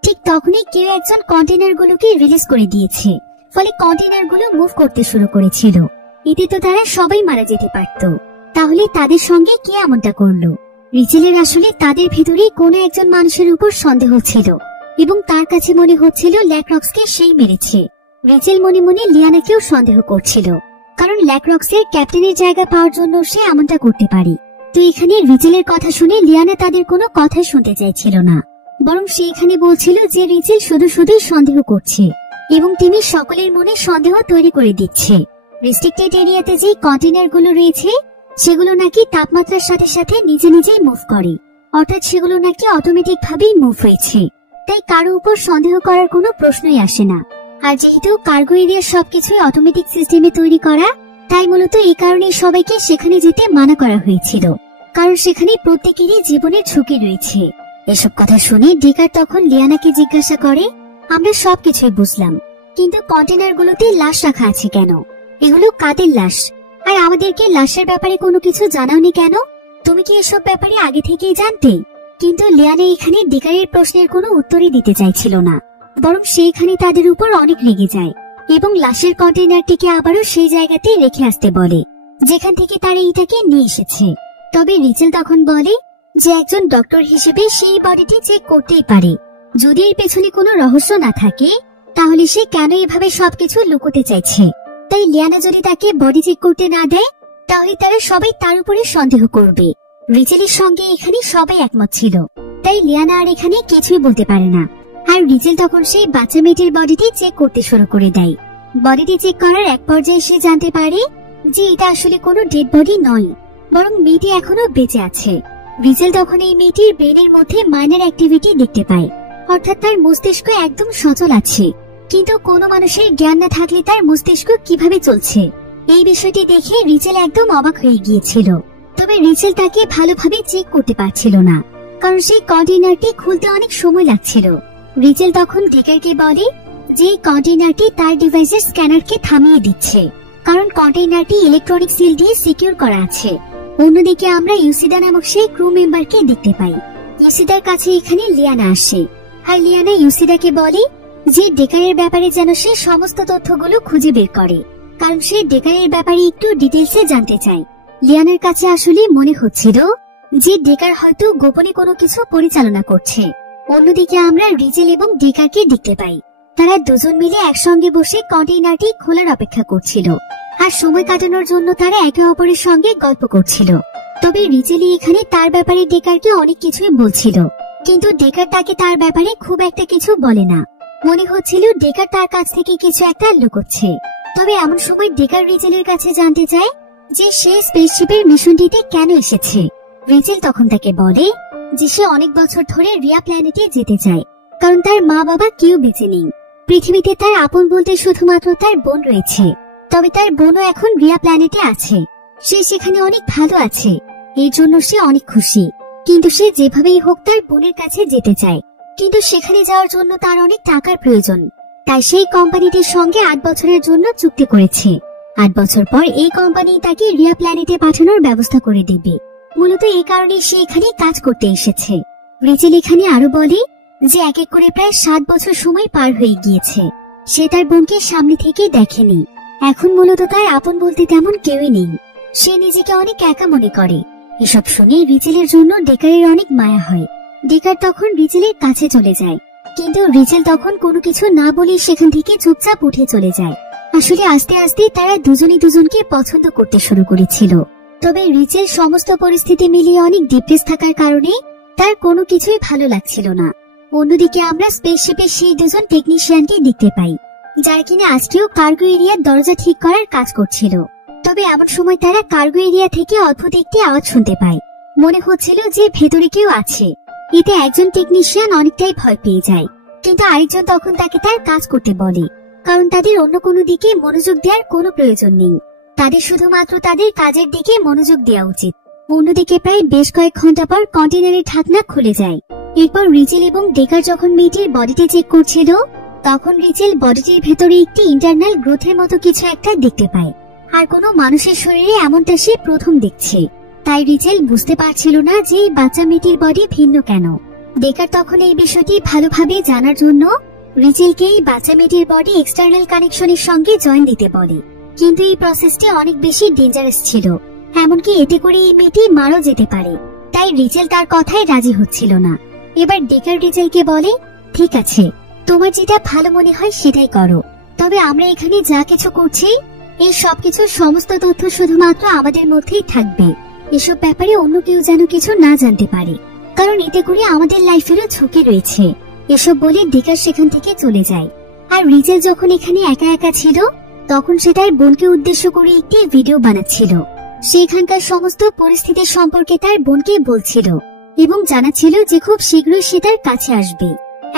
ঠিক তখনই কেউ একজন কন্টেইনার গুলোকে রিলিজ করে দিয়েছে, ফলে কন্টেইনার গুলো মুভ করতে শুরু করেছিল। এতে তো তারা সবাই মারা যেতে পারত। তাহলে তাদের সঙ্গে কে এমনটা করলো? রিচেলের আসলে তাদের ভিতরে কোনো একজন মানুষের উপর সন্দেহ ছিল এবং তার কাছে মনে হচ্ছিল ল্যাক্রক্সকে সেই মেরেছে। রিচেল মনে মনে লিয়ানাকেও সন্দেহ করছিল, কারণ ল্যাক্রক্সের ক্যাপ্টেনের জায়গা পাওয়ার জন্য সে এমনটা করতে পারে। তো এখানে রিচেলের কথা শুনে লিয়ানা তাদের কোনো কথা শুনতে চাইছিল না, বরং সে এখানে বলছিল যে রিচেল শুধু শুধুই সন্দেহ করছে এবং তিনি সকলের মনে সন্দেহ তৈরি করে দিচ্ছে। রেস্ট্রিক্টেড এরিয়াতে যে কন্টেইনার গুলো রয়েছে সেগুলো নাকি তাপমাত্রার সাথে সাথে নিজে নিজেই মুভ করে, অর্থাৎ সেগুলো নাকি অটোমেটিক ভাবেই মুভ হয়েছে। তাই কারো উপর সন্দেহ করার কোনো প্রশ্নই আসে না। আর যেহেতু কার্গো এরিয়ার সবকিছুই অটোমেটিক সিস্টেমে তৈরি করা, তাই মূলত এই কারণে সবাইকে সেখানে যেতে মানা করা হয়েছিল, কারণ সেখানে প্রত্যেকেরই জীবনের ঝুঁকি রয়েছে। এসব কথা শুনে ডেকার তখন লিয়ানাকে জিজ্ঞাসা করে, আমরা সবকিছুই বুঝলাম, কিন্তু কন্টেইনার গুলোতে লাশ রাখা আছে কেন? এগুলো কাদের লাশ? আর আমাদেরকে লাশের ব্যাপারে কোনো কিছু জানাওনি কেন? তুমি কি এসব ব্যাপারে আগে থেকেই জানতে? কিন্তু লিয়ানা এখানে ডেকারের প্রশ্নের কোনো উত্তরই দিতে চাইছিল না, বরং সে এখানে তাদের উপর অনেক রেগে যায় এবং লাশের কন্টেইনারটিকে আবারও সেই জায়গাতেই রেখে আসতে বলে যেখান থেকে তারা এটাকে নিয়ে এসেছে। তবে রিচেল তখন বলে যে একজন ডক্টর হিসেবে সেই বডিটি চেক করতেই পারে। যদি এর পেছনে কোনো রহস্য না থাকে, তাহলে সে কেন এভাবে সবকিছু লুকোতে চাইছে? তাই লিয়ানা যদি তাকে বডি চেক করতে না দেয়, তাহলে তারা সবাই তার উপরে সন্দেহ করবে। রিচেলের সঙ্গে এখানে সবাই একমত ছিল, তাই লিয়ানা আর এখানে কিছুই বলতে পারে না। আর রিচেল তখন সেই বাচ্চা মেয়েটির বডিটি চেক করতে শুরু করে দেয়। বডিটি চেক করার এক পর্যায়ে সে জানতে পারে যে এটা আসলে কোনো ডেড বডি নয়, বরং মেয়েটি এখনো বেঁচে আছে। রিচেল তখন এই মেয়েটির ব্রেনের মধ্যে মাইনার অ্যাক্টিভিটি দেখতে পায়, অর্থাৎ তার মস্তিষ্ক একদম সচল আছে। কিন্তু কোনো মানুষের জ্ঞান না থাকলে তার মস্তিষ্ক কিভাবে চলছে, এই বিষয়টি দেখে রিচেল একদম অবাক হয়ে গিয়েছিল। তবে রিচেল তাকে ভালোভাবে চেক করতে পারছিল না, কারণ সেই কন্টেইনারটি খুলতে অনেক সময় লাগছিল। রিচেল তখন ডেকারকে বলে যে কন্টেইনারটি তার ডিভাইসের স্ক্যানারকে থামিয়ে দিচ্ছে, কারণ কন্টেইনারটি ইলেকট্রনিক সিল দিয়ে সিকিউর করা আছে। অন্যদিকে আমরা ইউসিদা নামক সেই ক্রু মেম্বারকে দেখতে পাই। ইউসিদার কাছে এখানে লিয়ানা আসে, আর লিয়ানা ইউসিদাকে বলে যে ডেকারের ব্যাপারে যেন সে সমস্ত তথ্যগুলো খুঁজে বের করে, কারণ সে ডেকারের ব্যাপারে একটু ডিটেলসে জানতে চায়। লিয়ানার কাছে আসলে মনে হচ্ছিল যে ডেকার হয়তো গোপনে কোনো কিছু পরিচালনা করছে। অন্যদিকে আমরা রিচেল এবং ডেকারকে দেখতে পাই, তারা দুজন মিলে একসঙ্গে বসে কন্টেইনারটি খোলার অপেক্ষা করছিল, আর সময় কাটানোর জন্য তারা একে অপরের সঙ্গে গল্প করছিল। তবে রিচেলি এখানে তার ব্যাপারে ডেকারকে অনেক কিছুই বলছিল কিন্তু ডেকার তাকে তার ব্যাপারে খুব একটা কিছু বলে না। মনে হচ্ছিল ডেকার তার কাছ থেকে কিছু একটা লুকোচ্ছে। তবে এমন সময় ডেকার রিচেলের কাছে জানতে চায় যে সে স্পেসশিপের মিশনটিতে কেন এসেছে। রিচেল তখন তাকে বলে যে সে অনেক বছর ধরে রিয়া প্ল্যানেটে যেতে চায়, কারণ তার মা বাবা কেউ বেঁচে নেই। পৃথিবীতে তার আপন বলতে শুধুমাত্র তার বোন রয়েছে। তবে তার বোনও এখন রিয়া প্ল্যানেটে আছে। সে সেখানে অনেক ভালো আছে, এর জন্য সে অনেক খুশি। কিন্তু সে যেভাবেই হোক তার বোনের কাছে যেতে চায়। কিন্তু সেখানে যাওয়ার জন্য তার অনেক টাকার প্রয়োজন। তাই সেই কোম্পানিটির সঙ্গে 8 বছরের জন্য চুক্তি করেছে। 8 বছর পর এই কোম্পানি তাকে রিয়া প্ল্যানেটে পাঠানোর ব্যবস্থা করে দেবে। মূলত এই কারণে সে এখানে কাজ করতে এসেছে। রিচেল এখানে আরো বলে যে এক এক করে প্রায় 7 বছর সময় পার হয়ে গিয়েছে। সে তার বোনকে সামনে থেকে দেখেনি। এখন মূলত তার আপন বলতে তেমন কেউই নেই। সে নিজেকে অনেক একা মনে করে। এসব শুনে রিচেলের জন্য ডেকারের অনেক মায়া হয়। ডেকার তখন রিচেলের কাছে চলে যায়, কিন্তু রিচেল তখন কোনো কিছু না বলে সেখান থেকে চুপচাপ উঠে চলে যায়। আসলে আস্তে আস্তে তারা দুজনই দুজনকে পছন্দ করতে শুরু করেছিল। তবে রিচেল সমস্ত পরিস্থিতি মিলিয়ে অনেক ডিপ্রেস থাকার কারণে তার কোনো কিছুই ভালো লাগছিল না। অন্যদিকে আমরা স্পেসশিপে সেই দুজন টেকনিশিয়ানকে দেখতে পাই, যারা কিনা আজকেও কার্গো এরিয়ার দরজা ঠিক করার কাজ করছিল। তবে এমন সময় তারা কার্গো এরিয়া থেকে অদ্ভুত একটি আওয়াজ শুনতে পায়। মনে হচ্ছিল যে ভেতরে কেউ আছে। এতে একজন টেকনিশিয়ান অনেকটাই ভয় পেয়ে যায়, কিন্তু আরেকজন তখন তাকে তার কাজ করতে বলে, কারণ তাদের অন্য কোনো দিকে মনোযোগ দেওয়ার কোনো প্রয়োজন নেই। তাদের শুধুমাত্র তাদের কাজের দিকে মনোযোগ দেওয়া উচিত। অন্যদিকে প্রায় বেশ কয়েক ঘন্টা পর কন্টেনারের ঢাকনা খুলে যায়। এরপর রিচেল এবং ডেকার যখন মেয়েটির বডিটি চেক করছিল, তখন রিচেল বডিটির ভেতরে একটি ইন্টারনাল গ্রোথের মতো কিছু একটা দেখতে পায়। আর কোনো মানুষের শরীরে এমনটা সে প্রথম দেখছে। তাই রিচেল বুঝতে পারছিল না যে এই বাচ্চা মেয়েটির বডি ভিন্ন কেন। ডেকার তখন এই বিষয়টি ভালোভাবে জানার জন্য রিচেলকে এই বাচ্চা মেয়েটির বডি এক্সটার্নাল কানেকশনের সঙ্গে জয়েন দিতে বলে। কিন্তু এই প্রসেসটি অনেক বেশি ডেঞ্জারাস ছিল, এমনকি এতে করে এই মেয়েটি মারাও যেতে পারে। তাই রিচেল তার কথায় রাজি হচ্ছিল না। এবার ডেকার রিচেলকে বলে, ঠিক আছে, তোমার যেটা ভালো মনে হয় সেটাই করো। তবে আমরা এখানে যা কিছু করছি এই সবকিছুর সমস্ত তথ্য শুধুমাত্র আমাদের মধ্যেই থাকবে। এসব ব্যাপারে অন্য কেউ যেন কিছু না জানতে পারে, কারণ এতে করে আমাদের লাইফেরও ঝুঁকি রয়েছে। এসব বলে ডেকার সেখান থেকে চলে যায়। আর রিচেল যখন এখানে একা একা ছিল, তখন সে তার বোনকে উদ্দেশ্য করে একটি ভিডিও বানাচ্ছিল। সে এখানকার সমস্ত পরিস্থিতি সম্পর্কে তার বোনকে বলছিল এবং জানাচ্ছিল যে খুব শীঘ্রই সে তার কাছে আসবে।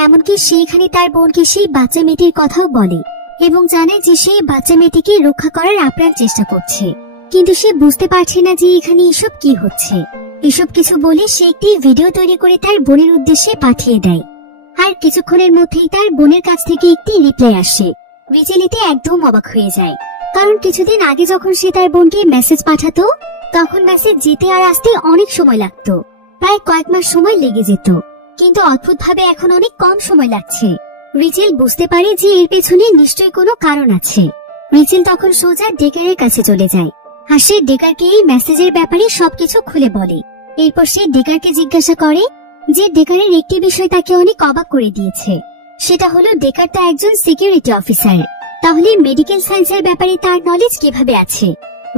এমনকি সে এখানে তার বোনকে সেই বাচ্চা মেয়েটির কথাও বলে এবং জানায় যে সে বাচ্চা মেয়েটিকে রক্ষা করার আপ্রাণ চেষ্টা করছে। কিন্তু সে বুঝতে পারছে না যে এখানে এসব কি হচ্ছে। এসব কিছু বলে সে একটি ভিডিও তৈরি করে তার বোনের উদ্দেশ্যে পাঠিয়ে দেয়। আর কিছুক্ষণের মধ্যেই তার বোনের কাছ থেকে একটি রিপ্লাই আসে। রিচেল এতে একদম অবাক হয়ে যায়, কারণ কিছুদিন আগে যখন সে তার বোনকে মেসেজ পাঠাতো, তখন মেসেজ যেতে আর আসতে অনেক সময় লাগতো, প্রায় কয়েক মাস সময় লেগে যেত। কিন্তু অদ্ভুতভাবে এখন অনেক কম সময় লাগছে। রিচেল বুঝতে পারে যে এর পেছনে নিশ্চয়ই কোনো কারণ আছে। রিচেল তখন সোজা ডেকারের কাছে চলে যায়, আর সে ডেকারকে এই মেসেজের ব্যাপারে সবকিছু খুলে বলে। এরপর সে ডেকারকে জিজ্ঞাসা করে যে ডেকারের একটি বিষয় তাকে অনেক অবাক করে দিয়েছে। সেটা হলো ডেকার তো একজন সিকিউরিটি অফিসার, তাহলে মেডিকেল সায়েন্সের ব্যাপারে তার নলেজ কিভাবে আছে?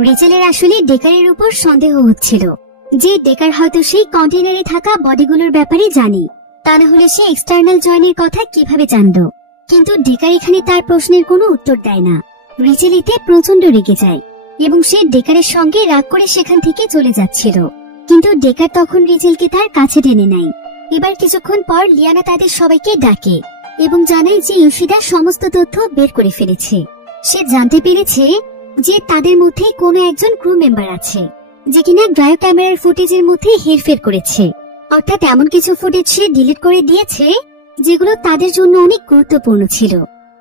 রিচেলের আসলে ডেকারের উপর সন্দেহ হচ্ছিল যে ডেকার হয়তো সেই কন্টেনারে থাকা বডিগুলোর ব্যাপারে জানে, তা না হলে সে এক্সটার্নাল জয়েনের কথা কিভাবে জানলো। কিন্তু ডেকার এখানে তার প্রশ্নের কোনো উত্তর দেয় না। রিচেল এতে প্রচন্ড রেগে যায় এবং সে ডেকারের সঙ্গে রাগ করে সেখান থেকে চলে যাচ্ছিল। কিন্তু ডেকার তখন রিচেলকে তার কাছে টেনে নেয়। এবার কিছুক্ষণ পর লিয়ানা তাদের সবাইকে ডাকে এবং জানায় যে ইউশিদা সমস্ত তথ্য বের করে ফেলেছে। সে জানতে পেরেছে যে তাদের মধ্যে কোনো একজন ক্রু মেম্বার আছে যে কিনা ড্রাইভ ক্যামেরার ফুটেজের মধ্যে হেরফের করেছে, অর্থাৎ এমন কিছু ফুটেজ সে ডিলিট করে দিয়েছে যেগুলো তাদের জন্য অনেক গুরুত্বপূর্ণ ছিল।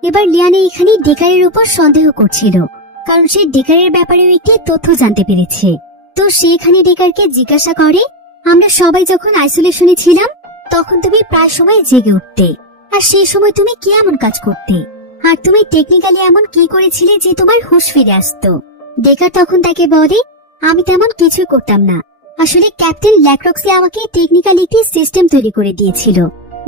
এবার লিয়ানা এখানে ডেকারের উপর সন্দেহ করছিল, কারণ সে ডেকারের ব্যাপারেও একটি তথ্য জানতে পেরেছে। তো সে এখানে ডেকারকে জিজ্ঞাসা করে, আমরা সবাই যখন আইসোলেশনে ছিলাম তখন তুমি প্রায় সময় জেগে উঠতে, আর সেই সময় তুমি কি এমন কাজ করতে, আর তুমি টেকনিক্যালি এমন কি করেছিলে যে তোমার হুঁশ ফিরে আসতো? ডেকার তখন তাকে বলে, আমি তেমন কিছু করতাম না। আসলে ক্যাপ্টেন ল্যাক্রক্সি আমাকে টেকনিক্যালি একটি সিস্টেম তৈরি করে দিয়েছিল,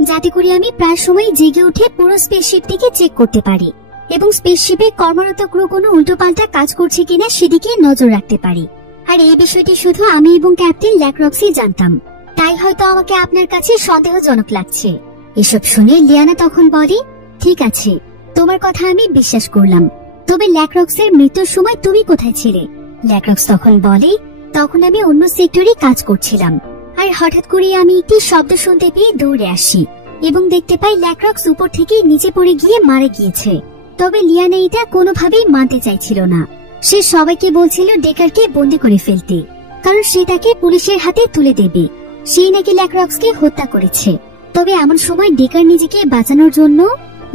যাতে করে আমি প্রায় সময় জেগে উঠে পুরো স্পেসশিপটিকে চেক করতে পারি এবং স্পেসশিপে কর্মরত ক্রু কোনো উল্টোপাল্টা কাজ করছে কিনা সেদিকে নজর রাখতে পারি। আর এই বিষয়টি শুধু আমি এবং ক্যাপ্টেন ল্যাক্রক্সি জানতাম। তাই হয়তো আমাকে আপনার কাছে সন্দেহজনক লাগছে। এসব শুনে লিয়ানা তখন বলে, ঠিক আছে, তোমার কথা আমি বিশ্বাস করলাম, তবে ল্যাক্রক্সের মৃত্যুর সময় তুমি কোথায় ছিলে? ল্যাক্রক্স তখন বলে, তখন আমি অন্য সেক্টরে কাজ করছিলাম, আর হঠাৎ করে আমি একটি শব্দ শুনতে পেয়ে দৌড়ে আসি এবং দেখতে পাই ল্যাক্রক্স উপর থেকে নিচে পড়ে গিয়ে মারা গিয়েছে। তবে লিয়ানা এটা কোনোভাবেই মানতে চাইছিল না। সে সবাইকে বলছিল ডেকারকে বন্দি করে ফেলতে, কারণ সে তাকে পুলিশের হাতে তুলে দেবে। সেই নাকি ল্যাক্রক্সকে হত্যা করেছে। তবে এমন সময় ডেকার নিজেকে বাঁচানোর জন্য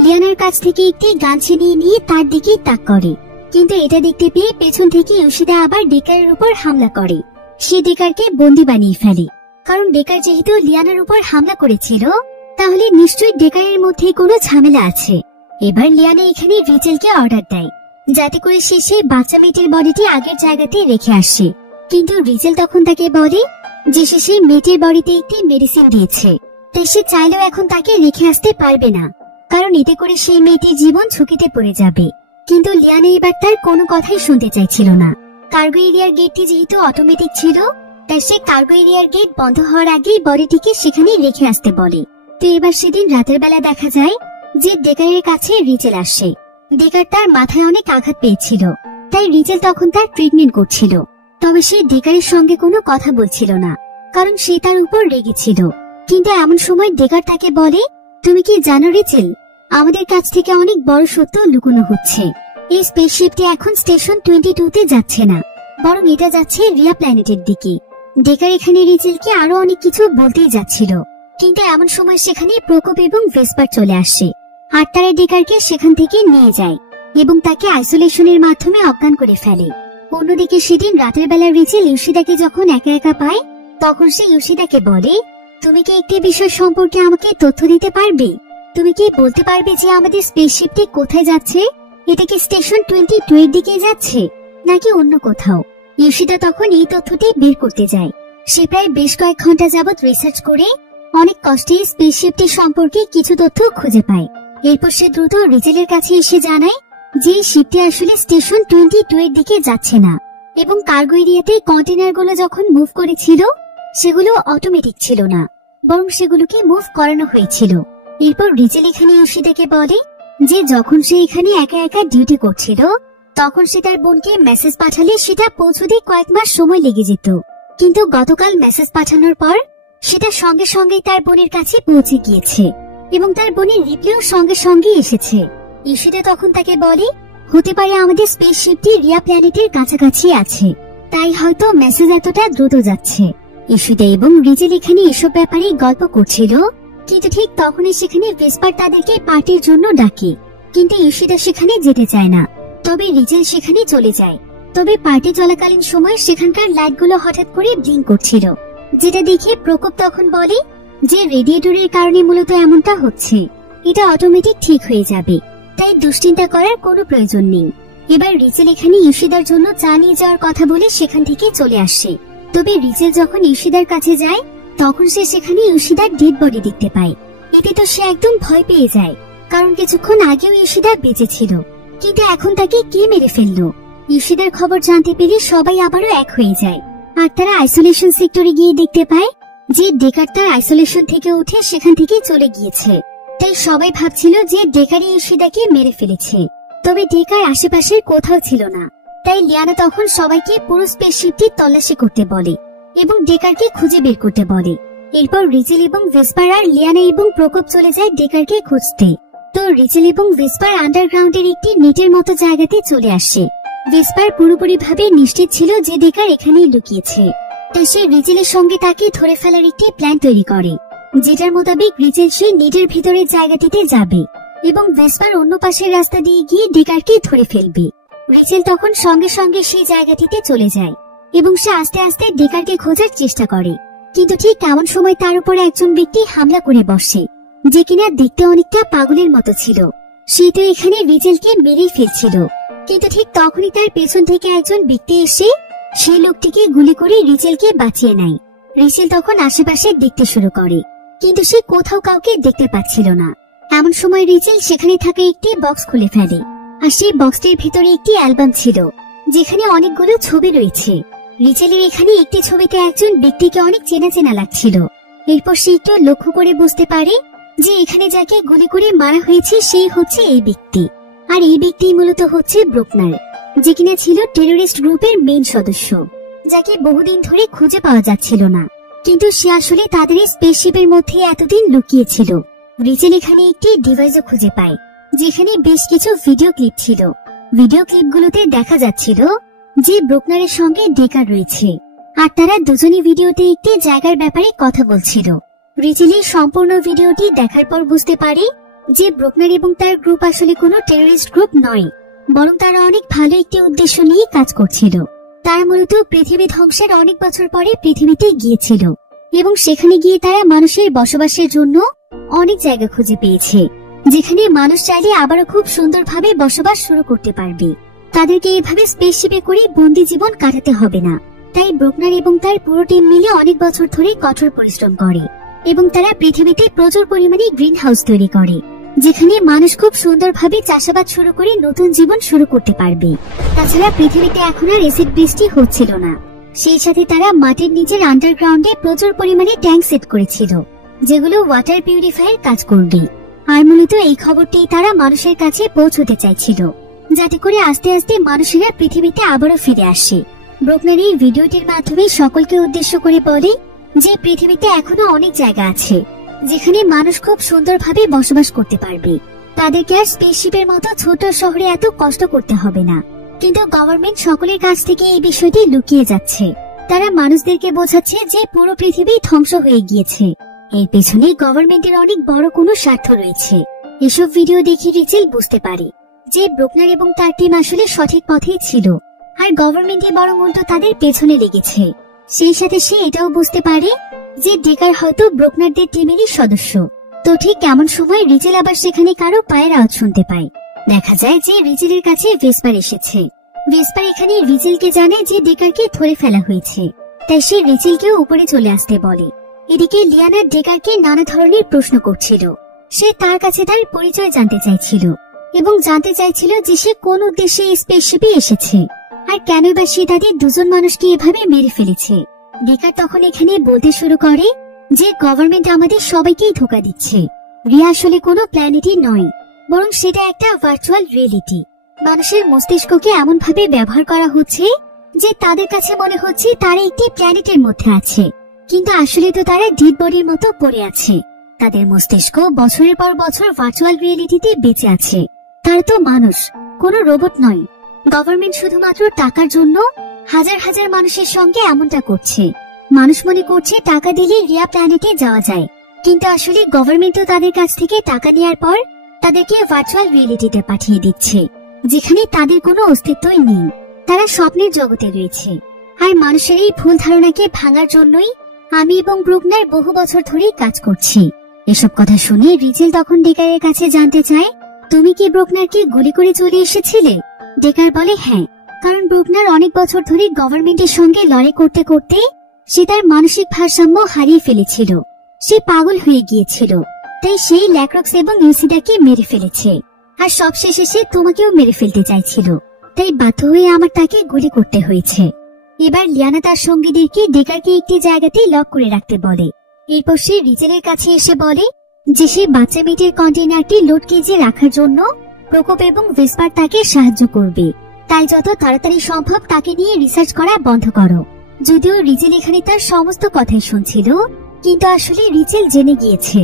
লিয়ানার কাছ থেকে একটি গান ছিনিয়ে নিয়ে তার দিকে তাক করে, কিন্তু এটা দেখতে পেয়ে পেছন থেকে ইয়োশিদা আবার ডেকারের উপর হামলা করে। সে ডেকারকে বন্দি বানিয়ে ফেলে, কারণ ডেকার যেহেতু লিয়ানার উপর হামলা করেছিল, তাহলে নিশ্চয়ই ডেকারের মধ্যে কোনো ঝামেলা আছে। এবার লিয়ানা এখানে রিচেলকে অর্ডার দেয় যাতে করে সে সেই বাচ্চা মেয়েটির বডিটি আগের জায়গাতে রেখে আসে, কিন্তু রিচেল তখন তাকে বলে যে সে সেই মেয়েটির বডিতে একটি মেডিসিন দিয়েছে, তাই সে চাইলেও এখন তাকে রেখে আসতে পারবে না, কারণ এতে করে সেই মেয়েটির জীবন ঝুঁকিতে পড়ে যাবে। কিন্তু লিয়ানা এবার তার কোনো কথাই শুনতে চাইছিল না। কার্গো এরিয়ার গেটটি যেহেতু অটোমেটিক ছিল, তাই সে কার্গো এরিয়ার গেট বন্ধ হওয়ার আগেই বডিটিকে সেখানে রেখে আসতে বলে। তো এবার সেদিন রাতের বেলা দেখা যায় যে ডেকারের কাছে রিচেল আসে। ডেকার তার মাথায় অনেক আঘাত পেয়েছিল, তাই রিচেল তখন তার ট্রিটমেন্ট করছিল। তবে সে ডেকারের সঙ্গে কোনো কথা বলছিল না, কারণ সে তার উপর রেগেছিল। কিন্তু এমন সময় ডেকার তাকে বলে, তুমি কি জানো রিচেল, আমাদের কাছ থেকে অনেক বড় সত্য লুকোনো হচ্ছে। এই স্পেসশিপটি এখন স্টেশন 22 তে যাচ্ছে না, বরং এটা যাচ্ছে রিয়া প্ল্যানেটের দিকে। ডেকার এখানে রিচেলকে আরো অনেক কিছু বলতেই যাচ্ছিল, কিন্তু এমন সময় সেখানে প্রকোপ এবং ভেসপার চলে আসে, আর তারা ডেকারকে সেখান থেকে নিয়ে যায় এবং তাকে আইসোলেশনের মাধ্যমে অজ্ঞান করে ফেলে। অন্যদিকে সেদিন রাতের বেলা রিচেল ইয়োশিদাকে যখন একা একা পায়, তখন সে ইয়োশিদাকে বলে, তুমি কি একটি বিষয় সম্পর্কে আমাকে তথ্য দিতে পারবে? তুমি কি বলতে পারবে যে আমাদের স্পেসশিপটি কোথায় যাচ্ছে? এটা কি স্টেশন 22 এর দিকে যাচ্ছে নাকি অন্য কোথাও? ইয়োশিদা তখন এই তথ্যটি বের করতে যায়। সে প্রায় বেশ কয়েক ঘন্টা যাবৎ রিসার্চ করে অনেক কষ্টে স্পেসশিপটি সম্পর্কে কিছু তথ্য খুঁজে পায়। এরপর সে দ্রুত রিচেলের কাছে এসে জানায় যে শিপটি আসলে স্টেশন 22 এর দিকে যাচ্ছে না, এবং কার্গো এরিয়াতে কন্টেনারগুলো যখন মুভ করেছিল সেগুলো অটোমেটিক ছিল না, বরং সেগুলোকে মুভ করানো হয়েছিল। এরপর রিচেল এখানে ইয়োশিদাকে বলে যে যখন সে এখানে একা একা ডিউটি করছিল, তখন সে তার বোনকে মেসেজ পাঠালে সেটা পৌঁছতে কয়েক মাস সময় লেগে যেত, কিন্তু গতকাল মেসেজ পাঠানোর পর সেটা সঙ্গে সঙ্গেই তার বোনের কাছে পৌঁছে গিয়েছে এবং তার বোনের রিপ্লাইও সঙ্গে সঙ্গে এসেছে। ইয়োশিদা তখন তাকে বলে, হতে পারে আমাদের স্পেসশিপটি রিয়া প্ল্যানেটের কাছাকাছি আছে, তাই হয়তো মেসেজ এতটা দ্রুত যাচ্ছে। ইয়োশিদা এবং রিচেল এখানে এসব ব্যাপারে গল্প করছিল, কিন্তু ঠিক তখনই সেখানে ভেসপার তাদেরকে পার্টির জন্য ডাকে, কিন্তু ইয়োশিদা সেখানে যেতে চায় না। তবে রিচেল সেখানে চলে যায়। তবে পার্টি চলাকালীন সময় সেখানকার লাইটগুলো হঠাৎ করে ব্লিঙ্ক করছিল, যেটা দেখে প্রকোপ তখন বলে যে রেডিয়েটরের কারণে মূলত এমনটা হচ্ছে, এটা অটোমেটিক ঠিক হয়ে যাবে, তাই দুশ্চিন্তা করার কোনো প্রয়োজন নেই। এবার রিচেল এখানে ইয়োশিদার জন্য চা নিয়ে যাওয়ার কথা বলে সেখান থেকে চলে আসে। তবে রিচেল যখন ইয়োশিদার কাছে যায়, তখন সে সেখানে ইয়োশিদার ডেড বডি দেখতে পায়। এতে তো সে একদম ভয় পেয়ে যায়, কারণ কিছুক্ষণ আগেও ইয়োশিদা বেঁচে ছিল, কিন্তু এখন তাকে কে মেরে ফেললো? ইয়োশিদার খবর জানতে পেরে সবাই আবারও এক হয়ে যায়, আর তারা আইসোলেশন সেক্টরে গিয়ে দেখতে পায় যে ডেকার তার আইসোলেশন থেকে উঠে সেখান থেকে চলে গিয়েছে। তাই সবাই ভাবছিল যে ডেকারই ইয়োশিদাকে মেরে ফেলেছে, তবে ডেকার আশেপাশের কোথাও ছিল না। তাই লিয়ানা তখন সবাইকে পুরো স্পেসশিপটি তল্লাশি করতে বলে এবং ডেকারকে খুঁজে বের করতে বলে। এরপর রিচেল এবং ভেসপার আর লিয়ানা এবং প্রকোপ চলে যায় ডেকারকে খুঁজতে। তো রিচেল এবং ভেসপার আন্ডারগ্রাউন্ডের একটি নেটের মতো জায়গাতে চলে আসে। ভেসপার পুরোপুরি ভাবে নিশ্চিত ছিল যে ডেকার এখানেই লুকিয়েছে, তাই সে রিচেলের সঙ্গে তাকে ধরে ফেলার একটি প্ল্যান তৈরি করে, যেটার মোতাবেক রিচেল সেই নেটের ভিতরের জায়গাটিতে যাবে এবং ভেসপার অন্য পাশের রাস্তা দিয়ে গিয়ে ডেকারকে ধরে ফেলবে। রিচেল তখন সঙ্গে সঙ্গে সেই জায়গাটিতে চলে যায় এবং সে আস্তে আস্তে ডেকারকে খোঁজার চেষ্টা করে, কিন্তু ঠিক এমন সময় তার উপরে একজন ব্যক্তি হামলা করে বসে, যে কিনা দেখতে অনেকটা পাগলের মতো ছিল। সে তো এখানে রিচেলকে মেরেই ফেলছিল, কিন্তু ঠিক তখনই তার পেছন থেকে একজন ব্যক্তি এসে সেই লোকটিকে গুলি করে রিচেলকে বাঁচিয়ে নেয়। রিচেল তখন আশেপাশে দেখতে শুরু করে, কিন্তু সে কোথাও কাউকে দেখতে পাচ্ছিল না। এমন সময় রিচেল সেখানে থাকা একটি বক্স খুলে ফেলে, আর সেই বক্সটির ভিতরে একটি অ্যালবাম ছিল, যেখানে অনেকগুলো ছবি রয়েছে। রিচেলের এখানে একটি ছবিতে একজন ব্যক্তিকে অনেক চেনা চেনা লাগছিল। এরপর সে একটু লক্ষ্য করে বুঝতে পারে যে এখানে যাকে গুলি করে মারা হয়েছে সেই হচ্ছে এই ব্যক্তি। আর এই ব্যক্তি মূলত হচ্ছে ব্রুকনার, যে কিনা ছিল টেররিস্ট গ্রুপের মেইন সদস্য, যাকে বহুদিন ধরে খুঁজে পাওয়া যাচ্ছিল না। কিন্তু সে আসলে তাদের স্পেসশিপের মধ্যে এতদিন লুকিয়েছিল। রিচেল এখানে একটি ডিভাইসও খুঁজে পায়, যেখানে বেশ কিছু ভিডিও ক্লিপ ছিল। ভিডিও ক্লিপগুলোতে দেখা যাচ্ছিল যে ব্রুকনারের সঙ্গে ডেকার রয়েছে, আর তারা দুজনই ভিডিওতে একটি জায়গার ব্যাপারে কথা বলছিল। রিচেলের সম্পূর্ণ ভিডিওটি দেখার পর বুঝতে পারে যে ব্রুকনার এবং তার গ্রুপ আসলে কোনো টেররিস্ট গ্রুপ নয়, বরং তারা অনেক ভালো একটি উদ্দেশ্য নিয়ে কাজ করছিল। তারা মূলত পৃথিবী ধ্বংসের অনেক বছর পরে পৃথিবীতে গিয়েছিল এবং সেখানে গিয়ে তারা মানুষের বসবাসের জন্য অনেক জায়গা খুঁজে পেয়েছে, যেখানে মানুষ চাইলে আবারও খুব সুন্দরভাবে বসবাস শুরু করতে পারবে। তাদেরকে এভাবে স্পেসশিপে করে বন্দি জীবন কাটাতে হবে না। তাই ব্রুকনার এবং তার পুরো টিম মিলে অনেক বছর ধরে কঠোর পরিশ্রম করে এবং তারা পৃথিবীতে প্রচুর পরিমাণে গ্রিন হাউস তৈরি করে, যেখানে মানুষ খুব সুন্দরভাবে চাষাবাদ শুরু করে নতুন জীবন শুরু করতে পারবে। তাছাড়া পৃথিবীতে এখন আর এসিড বৃষ্টি হচ্ছিল না। সেই সাথে তারা মাটির নিচের আন্ডারগ্রাউন্ডে প্রচুর পরিমাণে ট্যাঙ্ক সেট করেছিল, যেগুলো ওয়াটার পিউরিফায়ার কাজ করবে। আর মূলত এই খবরটি তারা মানুষের কাছে পৌঁছতে চাইছিল, যাতে করে আস্তে আস্তে মানুষেরা পৃথিবীতে আবারও ফিরে আসে। ব্রুকনার এই ভিডিওটির মাধ্যমে সকলকে উদ্দেশ্য করে বলে যে পৃথিবীতে এখনো অনেক জায়গা আছে যেখানে মানুষ খুব সুন্দরভাবে বসবাস করতে পারবে। তাদেরকে আর স্পেসশিপের মতো ছোট শহরে এত কষ্ট করতে হবে না। কিন্তু গভর্নমেন্ট সকলের কাছ থেকে এই বিষয়টি লুকিয়ে যাচ্ছে। তারা মানুষদেরকে বোঝাচ্ছে যে পুরো পৃথিবী ধ্বংস হয়ে গিয়েছে। এর পেছনে গভর্নমেন্টের অনেক বড় কোনো স্বার্থ রয়েছে। এসব ভিডিও দেখে রিচেল বুঝতে পারে যে ব্রুকনার এবং তার টিম আসলে সঠিক পথেই ছিল, আর গভর্নমেন্টে বরং উল্টো তাদের পেছনে লেগেছে। সেই সাথে সে এটাও বুঝতে পারে যে ডেকার হয়তো ব্রুকনারদের টিমেরই সদস্য। তো ঠিক এমন সময় রিচেল আবার সেখানে কারো পায়ের আওয়াজ শুনতে পায়। দেখা যায় যে রিচেলের কাছে ভেসপার এসেছে। ভেসপার এখানে রিচেলকে জানে যে ডেকারকে ধরে ফেলা হয়েছে, তাই সে রিচেলকেও উপরে চলে আসতে বলে। এদিকে লিয়ানা ডেকারকে নানা ধরনের প্রশ্ন করছিল। সে তার কাছে তার পরিচয় জানতে চাইছিল এবং জানতে চাইছিল যে সে কোন উদ্দেশ্যে এই স্পেসশিপে এসেছে, আর কেন বা সে তাদের দুজন মানুষকে এভাবে মেরে ফেলেছে। ডেকার তখন এখানে বলতে শুরু করে যে গভর্নমেন্ট আমাদের সবাইকেই ধোঁকা দিচ্ছে। রিয়া আসলে কোনো প্ল্যানেটই নয়, বরং সেটা একটা ভার্চুয়াল রিয়েলিটি। মানুষের মস্তিষ্ককে এমন ভাবে ব্যবহার করা হচ্ছে যে তাদের কাছে মনে হচ্ছে তারা একটি প্ল্যানেটের মধ্যে আছে, কিন্তু আসলে তো তারা ডেড বডির মতো পড়ে আছে। তাদের মস্তিষ্ক বছরের পর বছর ভার্চুয়াল রিয়েলিটিতে বেঁচে আছে। তারা তো মানুষ, কোনো রোবট নয়। গভর্নমেন্ট শুধুমাত্র টাকার জন্য হাজার হাজার মানুষের সঙ্গে এমনটা করছে। মানুষ মনে করছে টাকা দিলে রিয়া প্ল্যানেটে যাওয়া যায়, কিন্তু আসলে গভর্নমেন্টও তাদের কাছ থেকে টাকা নেওয়ার পর তাদেরকে ভার্চুয়াল রিয়েলিটিতে পাঠিয়ে দিচ্ছে, যেখানে তাদের কোনো অস্তিত্বই নেই। তারা স্বপ্নের জগতে রয়েছে। আর মানুষের এই ভুল ধারণাকে ভাঙার জন্যই আমি এবং ব্রুকনার বহু বছর ধরেই কাজ করছি। এসব কথা শুনে রিচেল তখন ডেকারের কাছে জানতে চায়, তুমি কি ব্রুকনারকে গুলি করে চলে এসেছিলে? ডেকার বলে হ্যাঁ, কারণ ব্রুকনার অনেক বছর ধরে গভর্নমেন্টের সঙ্গে লড়াই করতে করতে সে তার মানসিক ভারসাম্য হারিয়ে ফেলেছিল। সে পাগল হয়ে গিয়েছিল, তাই সেই ল্যাক্রক্স এবং ইউসিডাকে মেরে ফেলেছে। আর সবশেষে সে তোমাকেও মেরে ফেলতে চাইছিল, তাই বাধ্য হয়ে আমার তাকে গুলি করতে হয়েছে। এবার লিয়ানা তার সঙ্গীদেরকে ডেকারকে একটি জায়গাতে লক করে রাখতে বলে। এরপর সে রিচেলের কাছে এসে বলে যে সে বাচ্চা মেয়েটির কন্টেইনারটি লোড কেজে রাখার জন্য প্রকোপ এবং ভেসপার তাকে সাহায্য করবে। তাই যত তাড়াতাড়ি সম্ভব তাকে নিয়ে রিসার্চ করা বন্ধ করো। যদিও রিচেল এখানে তার সমস্ত কথাই শুনছিল, কিন্তু আসলে রিচেল জেনে গিয়েছে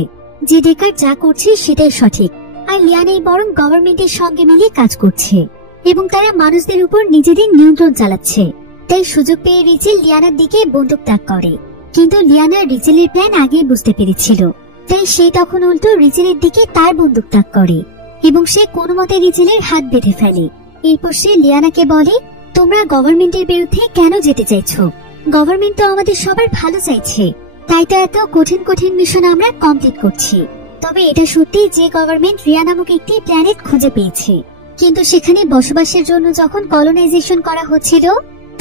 যে ডেকার যা করছে সেটাই সঠিক, আর লিয়ানাই বরং গভর্নমেন্টের সঙ্গে মিলে কাজ করছে এবং তারা মানুষদের উপর নিজেদের নিয়ন্ত্রণ চালাচ্ছে। তাই সুযোগ পেয়ে রিচেল লিয়ানার দিকে বন্দুক তাক করে, কিন্তু লিয়ানা রিচেলের প্ল্যান আগেই বুঝতে পেরেছিল। তাই সে তখন উল্টো রিচেলের দিকে তার বন্দুক তাক করে এবং সে কোনো মতে রিচেলের হাত বেঁধে ফেলে। এরপর সে লিয়ানাকে বলে, তোমরা গভর্নমেন্টের বিরুদ্ধে কেন যেতে চাইছো? গভর্নমেন্ট তো আমাদের সবার ভালো চাইছে, তাই তো এত কঠিন কঠিন মিশন আমরা কমপ্লিট করছি। তবে এটা সত্যি যে গভর্নমেন্ট রিয়া নামক একটি প্ল্যানেট খুঁজে পেয়েছে, কিন্তু সেখানে বসবাসের জন্য যখন কলোনাইজেশন করা হচ্ছিল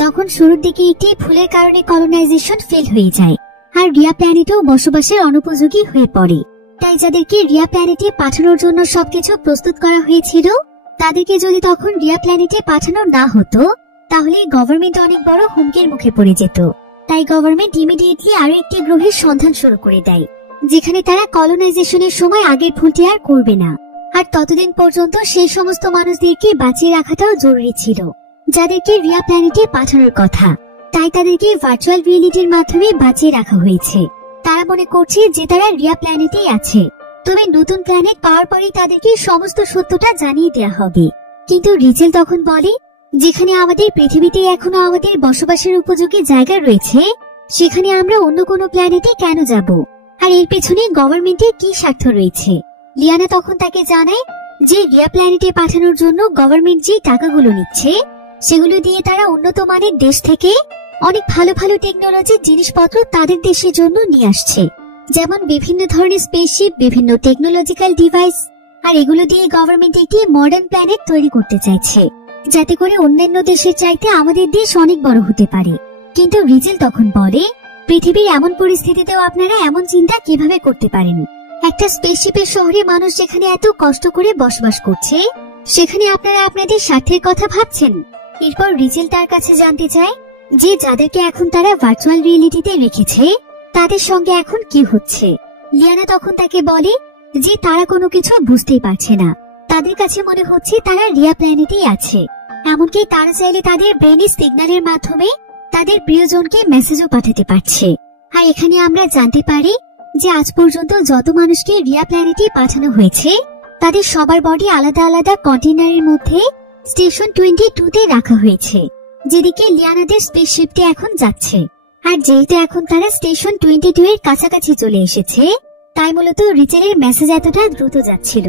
তখন শুরুর দিকে একটি ভুলের কারণে কলোনাইজেশন ফেল হয়ে যায়, আর রিয়া প্ল্যানেটও বসবাসের অনুপযোগী হয়ে পড়ে। তাই যাদেরকে রিয়া প্ল্যানেটে পাঠানোর জন্য সবকিছু প্রস্তুত করা হয়েছিল তাদেরকে যদি তখন রিয়া প্ল্যানেটে পাঠানো না হতো তাহলে গভর্নমেন্ট অনেক বড় হুমকির মুখে পড়ে যেত। তাই গভর্নমেন্ট ইমিডিয়েটলি আরো একটি গ্রহের সন্ধান শুরু করে দেয়, যেখানে তারা কলোনাইজেশনের সময় আগের ভুলটি আর করবে না। আর ততদিন পর্যন্ত সেই সমস্ত মানুষদেরকে বাঁচিয়ে রাখাটাও জরুরি ছিল যাদেরকে রিয়া প্ল্যানেটে পাঠানোর কথা। তাই তাদেরকে ভার্চুয়াল রিয়েলিটির মাধ্যমে বাঁচিয়ে রাখা হয়েছে। তারা মনে করছে যে তারা রিয়া প্ল্যানেটেই আছে, তবে নতুন প্ল্যানেট পাওয়ার পরেই তাদেরকে সমস্ত সত্যটা জানিয়ে দেওয়া হবে। কিন্তু রিচেল তখন বলে, যেখানে আমাদের পৃথিবীতে এখনো আমাদের বসবাসের উপযোগী জায়গা রয়েছে, সেখানে আমরা অন্য কোনো প্ল্যানেটে কেন যাব? আর এর পেছনে গভর্নমেন্টের কি স্বার্থ রয়েছে? লিয়ানা তখন তাকে জানায় যে রিয়া প্ল্যানেটে পাঠানোর জন্য গভর্নমেন্ট যে টাকাগুলো নিচ্ছে, সেগুলো দিয়ে তারা উন্নত মানের দেশ থেকে অনেক ভালো ভালো টেকনোলজির জিনিসপত্র তাদের দেশের জন্য নিয়ে আসছে, যেমন বিভিন্ন ধরনের স্পেসশিপ, বিভিন্ন টেকনোলজিক্যাল ডিভাইস। আর এগুলো দিয়ে গভর্নমেন্ট একটি মডার্ন প্ল্যানেট তৈরি করতে চাইছে, যাতে করে অন্যান্য দেশের চাইতে আমাদের দেশ অনেক বড় হতে পারে। কিন্তু রিচেল তখন বলে, পৃথিবীর এমন পরিস্থিতিতেও আপনারা এমন চিন্তা কিভাবে করতে পারেন? একটা স্পেসশিপের শহরে মানুষ যেখানে এত কষ্ট করে বসবাস করছে, সেখানে আপনারা আপনাদের স্বার্থের কথা ভাবছেন। এরপর রিচেল তার কাছে জানতে চায় যে যাদেরকে এখন তারা ভার্চুয়াল রিয়েলিটিতে রেখেছে, তাদের সঙ্গে এখন কি হচ্ছে। লিয়ানা তখন তাকে বলে যে তারা কোনো কিছু বুঝতেই পারছে না, তাদের কাছে মনে হচ্ছে তারা রিয়া প্ল্যানেটেই আছে। এমনকি তারা চাইলে তাদের ব্রেনের সিগন্যালের মাধ্যমে তাদের প্রিয়জনকে মেসেজও পাঠাতে পারছে। আর এখানে আমরা জানতে পারি যে আজ পর্যন্ত যত মানুষকে রিয়া প্ল্যানেটে পাঠানো হয়েছে, তাদের সবার বডি আলাদা আলাদা কন্টেনারের মধ্যে স্টেশন 22 তে রাখা হয়েছে, যেদিকে লিয়ানাদের স্পেসশিপটি এখন যাচ্ছে। আর যেহেতু এখন তারা স্টেশন 22 এর কাছাকাছি চলে এসেছে, তাই মূলত রিচেলের মেসেজ এতটা দ্রুত যাচ্ছিল।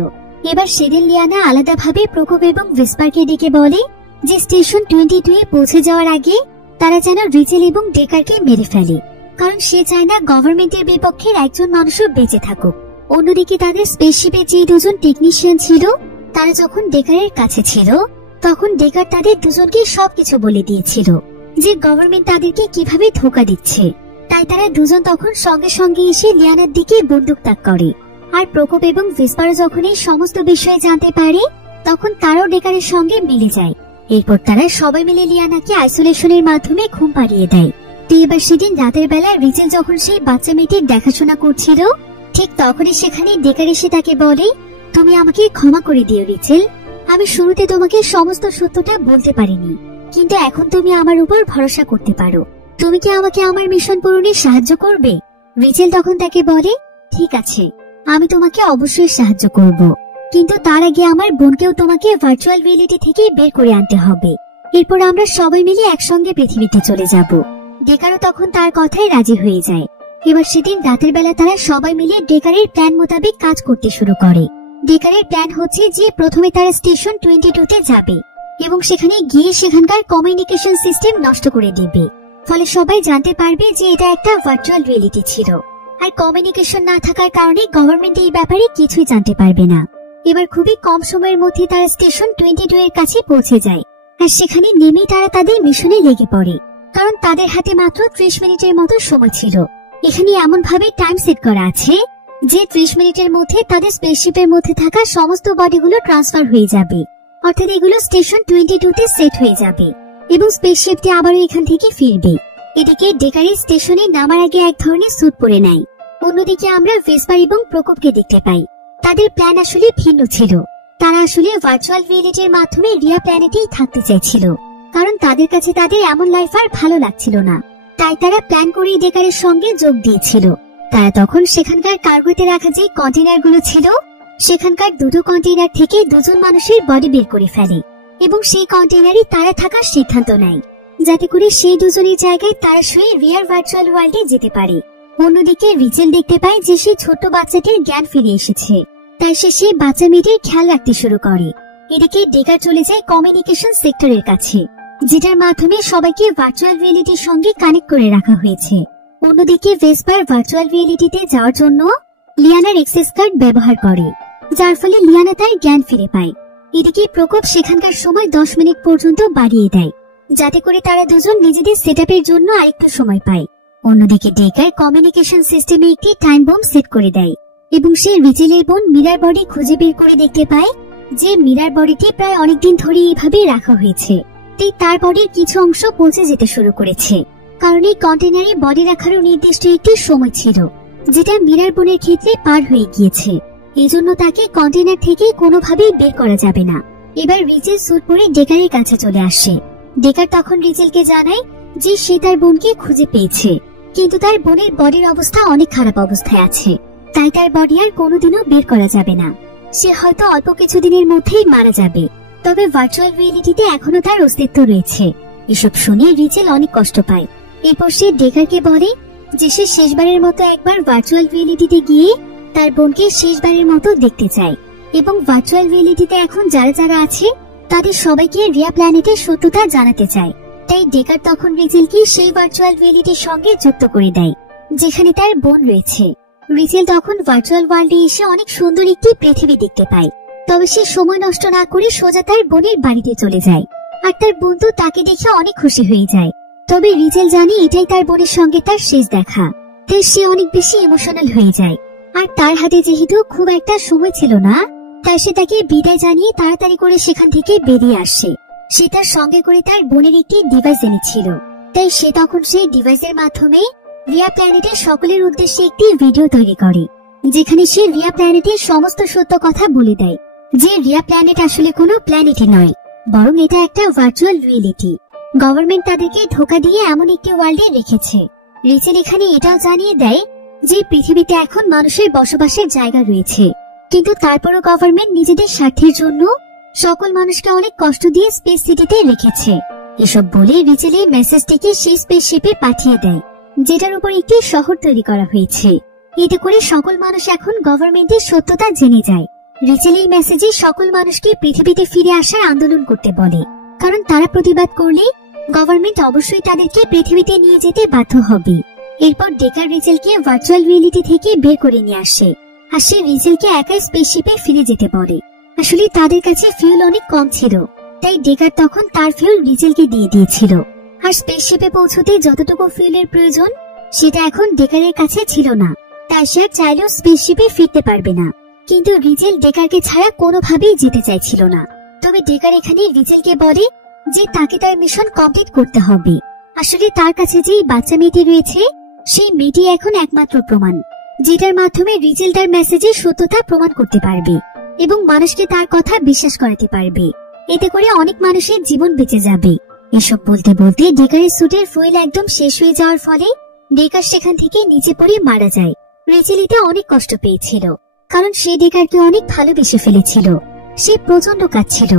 এবার সেদিন লিয়ানা আলাদাভাবে প্রকোপ এবং ভিসপারকে ডেকে বলে যে স্টেশন 22 এ পৌঁছে যাওয়ার আগে তারা যেন রিচেল এবং ডেকারকে মেরে ফেলে, কারণ সে চায় না গভর্নমেন্টের বিপক্ষের একজন মানুষও বেঁচে থাকুক। অন্যদিকে তাদের স্পেসশিপে যে দুজন টেকনিশিয়ান ছিল, তারা যখন ডেকারের কাছে ছিল, তখন ডেকার তাদের দুজনকে সবকিছু বলে দিয়েছিল যে গভর্নমেন্ট তাদেরকে কিভাবে ধোঁকা দিচ্ছে। তাই তারা দুজন তখন সঙ্গে সঙ্গে এসে লিয়ানার দিকে বন্দুক তাক করে। আর প্রকোপ এবং ভিসপার যখন এই সমস্ত বিষয়ে জানতে পারে, তখন তারাও ডেকারের সঙ্গে মিলে যায়। এরপর তারা সবাই মিলে লিয়ানাকে আইসোলেশনের মাধ্যমে ঘুম পাড়িয়ে দেয়। তো এবার সেদিন রাতের বেলা রিচেল যখন সেই বাচ্চা মেয়েটির দেখাশোনা করছিল, ঠিক তখনই সেখানে ডেকার এসে তাকে বলে, তুমি আমাকে ক্ষমা করে দিও রিচেল, আমি শুরুতে তোমাকে সমস্ত সত্যটা বলতে পারিনি, কিন্তু এখন তুমি আমার উপর ভরসা করতে পারো। তুমি কি আমাকে আমার মিশন পূরণে সাহায্য করবে? রিচেল তখন তাকে বলে, ঠিক আছে, আমি তোমাকে অবশ্যই সাহায্য করব, কিন্তু তার আগে আমার বোনকেও তোমাকে ভার্চুয়াল রিয়েলিটি থেকে বের করে আনতে হবে। এরপর আমরা সবাই মিলে একসঙ্গে পৃথিবীতে চলে যাব। ডেকারও তখন তার কথায় রাজি হয়ে যায়। এবার সেদিন রাতের বেলা তারা সবাই মিলে ডেকারের প্ল্যান মোতাবেক কাজ করতে শুরু করে। ডেকারের প্ল্যান হচ্ছে যে প্রথমে তারা স্টেশন 22 তে যাবে এবং সেখানে গিয়ে সেখানকার কমিউনিকেশন সিস্টেম নষ্ট করে দিবে, ফলে সবাই জানতে পারবে যে এটা একটা ভার্চুয়াল রিয়েলিটি ছিল। আর কমিউনিকেশন না থাকার কারণে গভর্নমেন্ট এই ব্যাপারে কিছুই জানতে পারবে না। এবার খুবই কম সময়ের মধ্যে তারা স্টেশন 22 এর কাছে পৌঁছে যায়। আর সেখানে নেমে তারা তাদের মিশনে লেগে পড়ে, কারণ তাদের হাতে মাত্র 30 মিনিটের মতো সময় ছিল। এখানে এমন ভাবে টাইম সেট করা আছে যে 30 মিনিটের মধ্যে তাদের স্পেসশিপের মধ্যে থাকা সমস্ত বডিগুলো ট্রান্সফার হয়ে যাবে, অর্থাৎ এগুলো স্টেশন 22 তে সেট হয়ে যাবে এবং স্পেসশিপটি আবারও এখান থেকে ফিরবে। এদিকে ডেকারি স্টেশনে নামার আগে এক ধরনের স্যুট পরে নেয়। অন্যদিকে আমরা ভিসপার এবং প্রকোপকে দেখতে পাই। তাদের প্ল্যান আসলে ভিন্ন ছিল। তারা আসলে ভার্চুয়াল রিয়েলিটির মাধ্যমে রিয়া প্ল্যানেটেই থাকতে চাইছিল, কারণ তাদের কাছে তাদের এমন লাইফ আর ভালো লাগছিল না। তাই তারা প্ল্যান করে ডেকারের সঙ্গে যোগ দিয়েছিল। তারা তখন সেখানকার কার্গোতে রাখা যে কন্টেনারগুলো ছিল, সেখানকার দুটো কন্টেনার থেকে দুজন মানুষের বডি বের করে ফেলে এবং সেই কন্টেনারে তারা থাকার সিদ্ধান্ত নেয়, যাতে করে সেই দুজনের জায়গায় তারা শুয়ে রিয়ার ভার্চুয়াল ওয়ার্ল্ডে যেতে পারে। অন্যদিকে রিচেল দেখতে পায় যে সেই ছোট্ট বাচ্চাটির জ্ঞান ফিরে এসেছে, তাই সে সেই বাচ্চা মেয়েটির খেয়াল রাখতে শুরু করে। এদিকে ডেকার চলে যায় কমিউনিকেশন সেক্টরের কাছে, যেটার মাধ্যমে সবাইকে ভার্চুয়াল রিয়েলিটির সঙ্গে কানেক্ট করে রাখা হয়েছে। অন্যদিকে ভেসপার ভার্চুয়াল রিয়েলিটিতে যাওয়ার জন্য লিয়ানার এক্সেস কার্ড ব্যবহার করে, যার ফলে লিয়ানা তার জ্ঞান ফিরে পায়। এদিকে প্রকোপ সেখানকার সময় 10 মিনিট পর্যন্ত বাড়িয়ে দেয়, যাতে করে তারা দুজন নিজেদের সেটআপের জন্য আরেকটু সময় পায়। অন্যদিকে ডেকার কমিউনিকেশন সিস্টেমে একটি টাইম বম সেট করে দেয় এবং সে রিচেলের বোন মিরার বডি খুঁজে বের করে দেখতে পায় যে মিরার বডিটি প্রায় অনেকদিন ধরে এইভাবে রাখা হয়েছে। তাই তার বডির কিছু অংশ পচে যেতে শুরু করেছে, কারণ এই কন্টেনারে বডি রাখারও নির্দিষ্ট একটি সময় ছিল, যেটা মীরার বোনের ক্ষেত্রে পার হয়ে গিয়েছে। এজন্য তাকে কন্টেনার থেকে কোনোভাবেই বের করা যাবে না। এবার রিচেল স্যুট পরে ডেকারের কাছে চলে আসে। ডেকার তখন রিচেলকে জানায় যে সে তার বোনকে খুঁজে পেয়েছে, কিন্তু তার বোনের বডির অবস্থা অনেক খারাপ অবস্থায় আছে, তাই তার বডি আর কোনোদিনও বের করা যাবে না। সে হয়তো অল্প কিছুদিনের মধ্যেই মারা যাবে, তবে ভার্চুয়াল রিয়েলিটিতে এখনো তার অস্তিত্ব রয়েছে। এসব শুনে রিচেল অনেক কষ্ট পায়। এরপর সে ডেকারকে বলে যে সে শেষবারের মতো একবার ভার্চুয়াল রিয়েলিটিতে গিয়ে তার বোনকে শেষবারের মতো দেখতে চায়, এবং ভার্চুয়াল রিয়েলিটিতে এখন যারা যারা আছে তাদের সবাইকে রিয়া প্ল্যানেটের সত্যতা জানাতে চায়। তাই ডেকার তখন রিচেলকে সেই ভার্চুয়াল রিয়েলিটির সঙ্গে যুক্ত করে দেয় যেখানে তার বোন রয়েছে। রিচেল তখন ভার্চুয়াল ওয়ার্ল্ডে এসে অনেক সুন্দর একটি পৃথিবী দেখতে পায়, তবে সে সময় নষ্ট না করে সোজা তার বোনের বাড়িতে চলে যায়। আর তার বন্ধু তাকে দেখে অনেক খুশি হয়ে যায়। তবে রিচেল জানে এটাই তার বোনের সঙ্গে তার শেষ দেখা, তাই সে অনেক বেশি ইমোশনাল হয়ে যায়। আর তার হাতে যেহেতু খুব একটা সময় ছিল না, তাই সে তাকে বিদায় জানিয়ে তাড়াতাড়ি করে সেখান থেকে বেরিয়ে আসে। সে তার সঙ্গে করে তার বোনের একটি ডিভাইস এনেছিল, তাই সে তখন সেই ডিভাইসের মাধ্যমে রিয়া প্ল্যানেটের সকলের উদ্দেশ্যে একটি ভিডিও তৈরি করে, যেখানে সে রিয়া প্ল্যানেটের সমস্ত সত্য কথা বলে দেয় যে রিয়া প্ল্যানেট আসলে কোনো প্ল্যানেটই নয়, বরং এটা একটা ভার্চুয়াল রিয়েলিটি। গভর্নমেন্ট তাদেরকে ধোঁকা দিয়ে এমন একটি ওয়ার্ল্ডে রেখেছে। রিচেল এখানে এটাও জানিয়ে দেয় যে পৃথিবীতে এখন মানুষের বসবাসের জায়গা রয়েছে, কিন্তু তারপরও গভর্নমেন্ট নিজেদের স্বার্থের জন্য সকল মানুষকে অনেক কষ্ট দিয়ে স্পেস সিটিতে রেখেছে। এসব বলে রিচেল এই মেসেজটিকে সেই স্পেসশিপে পাঠিয়ে দেয়, যেটার উপর একটি শহর তৈরি করা হয়েছে। এতে করে সকল মানুষ এখন গভর্নমেন্টের সত্যতা জেনে যায়। রিচেল এই মেসেজে সকল মানুষকে পৃথিবীতে ফিরে আসার আন্দোলন করতে বলে, কারণ তারা প্রতিবাদ করলে গভর্নমেন্ট অবশ্যই তাদেরকে পৃথিবীতে নিয়ে যেতে বাধ্য হবে। এরপর ডেকার রিচেলকে ভার্চুয়াল রিয়েলিটি থেকে বের করে নিয়ে আসে, আর সে রিচেলকে একাই স্পেসশিপে ফিরে যেতে বলে। আসলে তাদের কাছে ফিউল অনেক কম ছিল, তাই ডেকার তখন তার ফিউল রিচেলকে দিয়ে দিয়েছিল। আর স্পেসশিপে পৌঁছতে যতটুকু ফিউলের প্রয়োজন সেটা এখন ডেকারের কাছে ছিল না, তাই সে চাইলেও স্পেসশিপে ফিরতে পারবে না। কিন্তু রিচেল ডেকারকে ছাড়া কোনোভাবেই যেতে চাইছিল না। তবে ডেকার এখানে রিচেলকে বলে যে তাকে তার মিশন কমপ্লিট করতে হবে। আসলে তার কাছে যে বাচ্চা মেয়েটি রয়েছে সেই মেয়েটি এখন একমাত্র প্রমাণ, যেটার মাধ্যমে রিচেল তার মেসেজের সত্যতা প্রমাণ করতে পারবে এবং মানুষকে তার কথা বিশ্বাস করাতে পারবে। এতে করে অনেক মানুষের জীবন বেঁচে যাবে। এসব বলতে বলতে ডেকারের স্যুটের ফুয়েল একদম শেষ হয়ে যাওয়ার ফলে ডেকার সেখান থেকে নিচে পড়ে মারা যায়। রিচেল এতে অনেক কষ্ট পেয়েছিল, কারণ সে ডেকারকে অনেক ভালোবেসে ফেলেছিল। সে প্রচন্ড কাঁদছিল,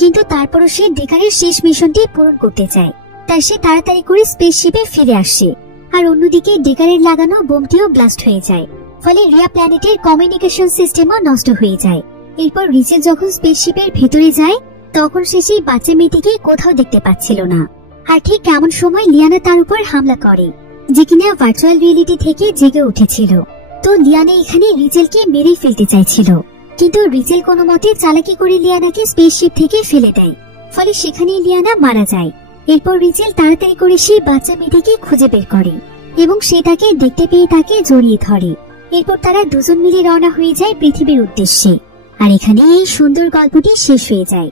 কিন্তু তারপরও সে ডেকারের শেষ মিশনটি পূরণ করতে চায়, তাই সে তাড়াতাড়ি করে স্পেসশিপে ফিরে আসে। আর অন্যদিকে ডেকারের লাগানো বোমটিও ব্লাস্ট হয়ে যায়, ফলে রিয়া প্ল্যানেটের কমিউনিকেশন সিস্টেমও নষ্ট হয়ে যায়। এরপর রিচেল যখন স্পেসশিপের ভেতরে যায় তখন সে সেই বাচ্চা মেয়েটিকে কোথাও দেখতে পাচ্ছিল না। আর ঠিক এমন সময় লিয়ানা তার উপর হামলা করে, যে কিনা ভার্চুয়াল রিয়েলিটি থেকে জেগে উঠেছিল। তো লিয়ানা এখানে রিচেলকে মেরেই ফেলতে চাইছিল, কিন্তু রিচেল কোনো মতে চালাকি করে লিয়ানাকে স্পেসশিপ থেকে ফেলে দেয়, ফলে সেখানেই লিয়ানা মারা যায়। এরপর রিচেল তাড়াতাড়ি করে সেই বাচ্চা মেয়েটিকে খুঁজে বের করে এবং সে তাকে দেখতে পেয়ে তাকে জড়িয়ে ধরে। এরপর তারা দুজন মিলে রওনা হয়ে যায় পৃথিবীর উদ্দেশ্যে। আর এখানে এই সুন্দর গল্পটি শেষ হয়ে যায়।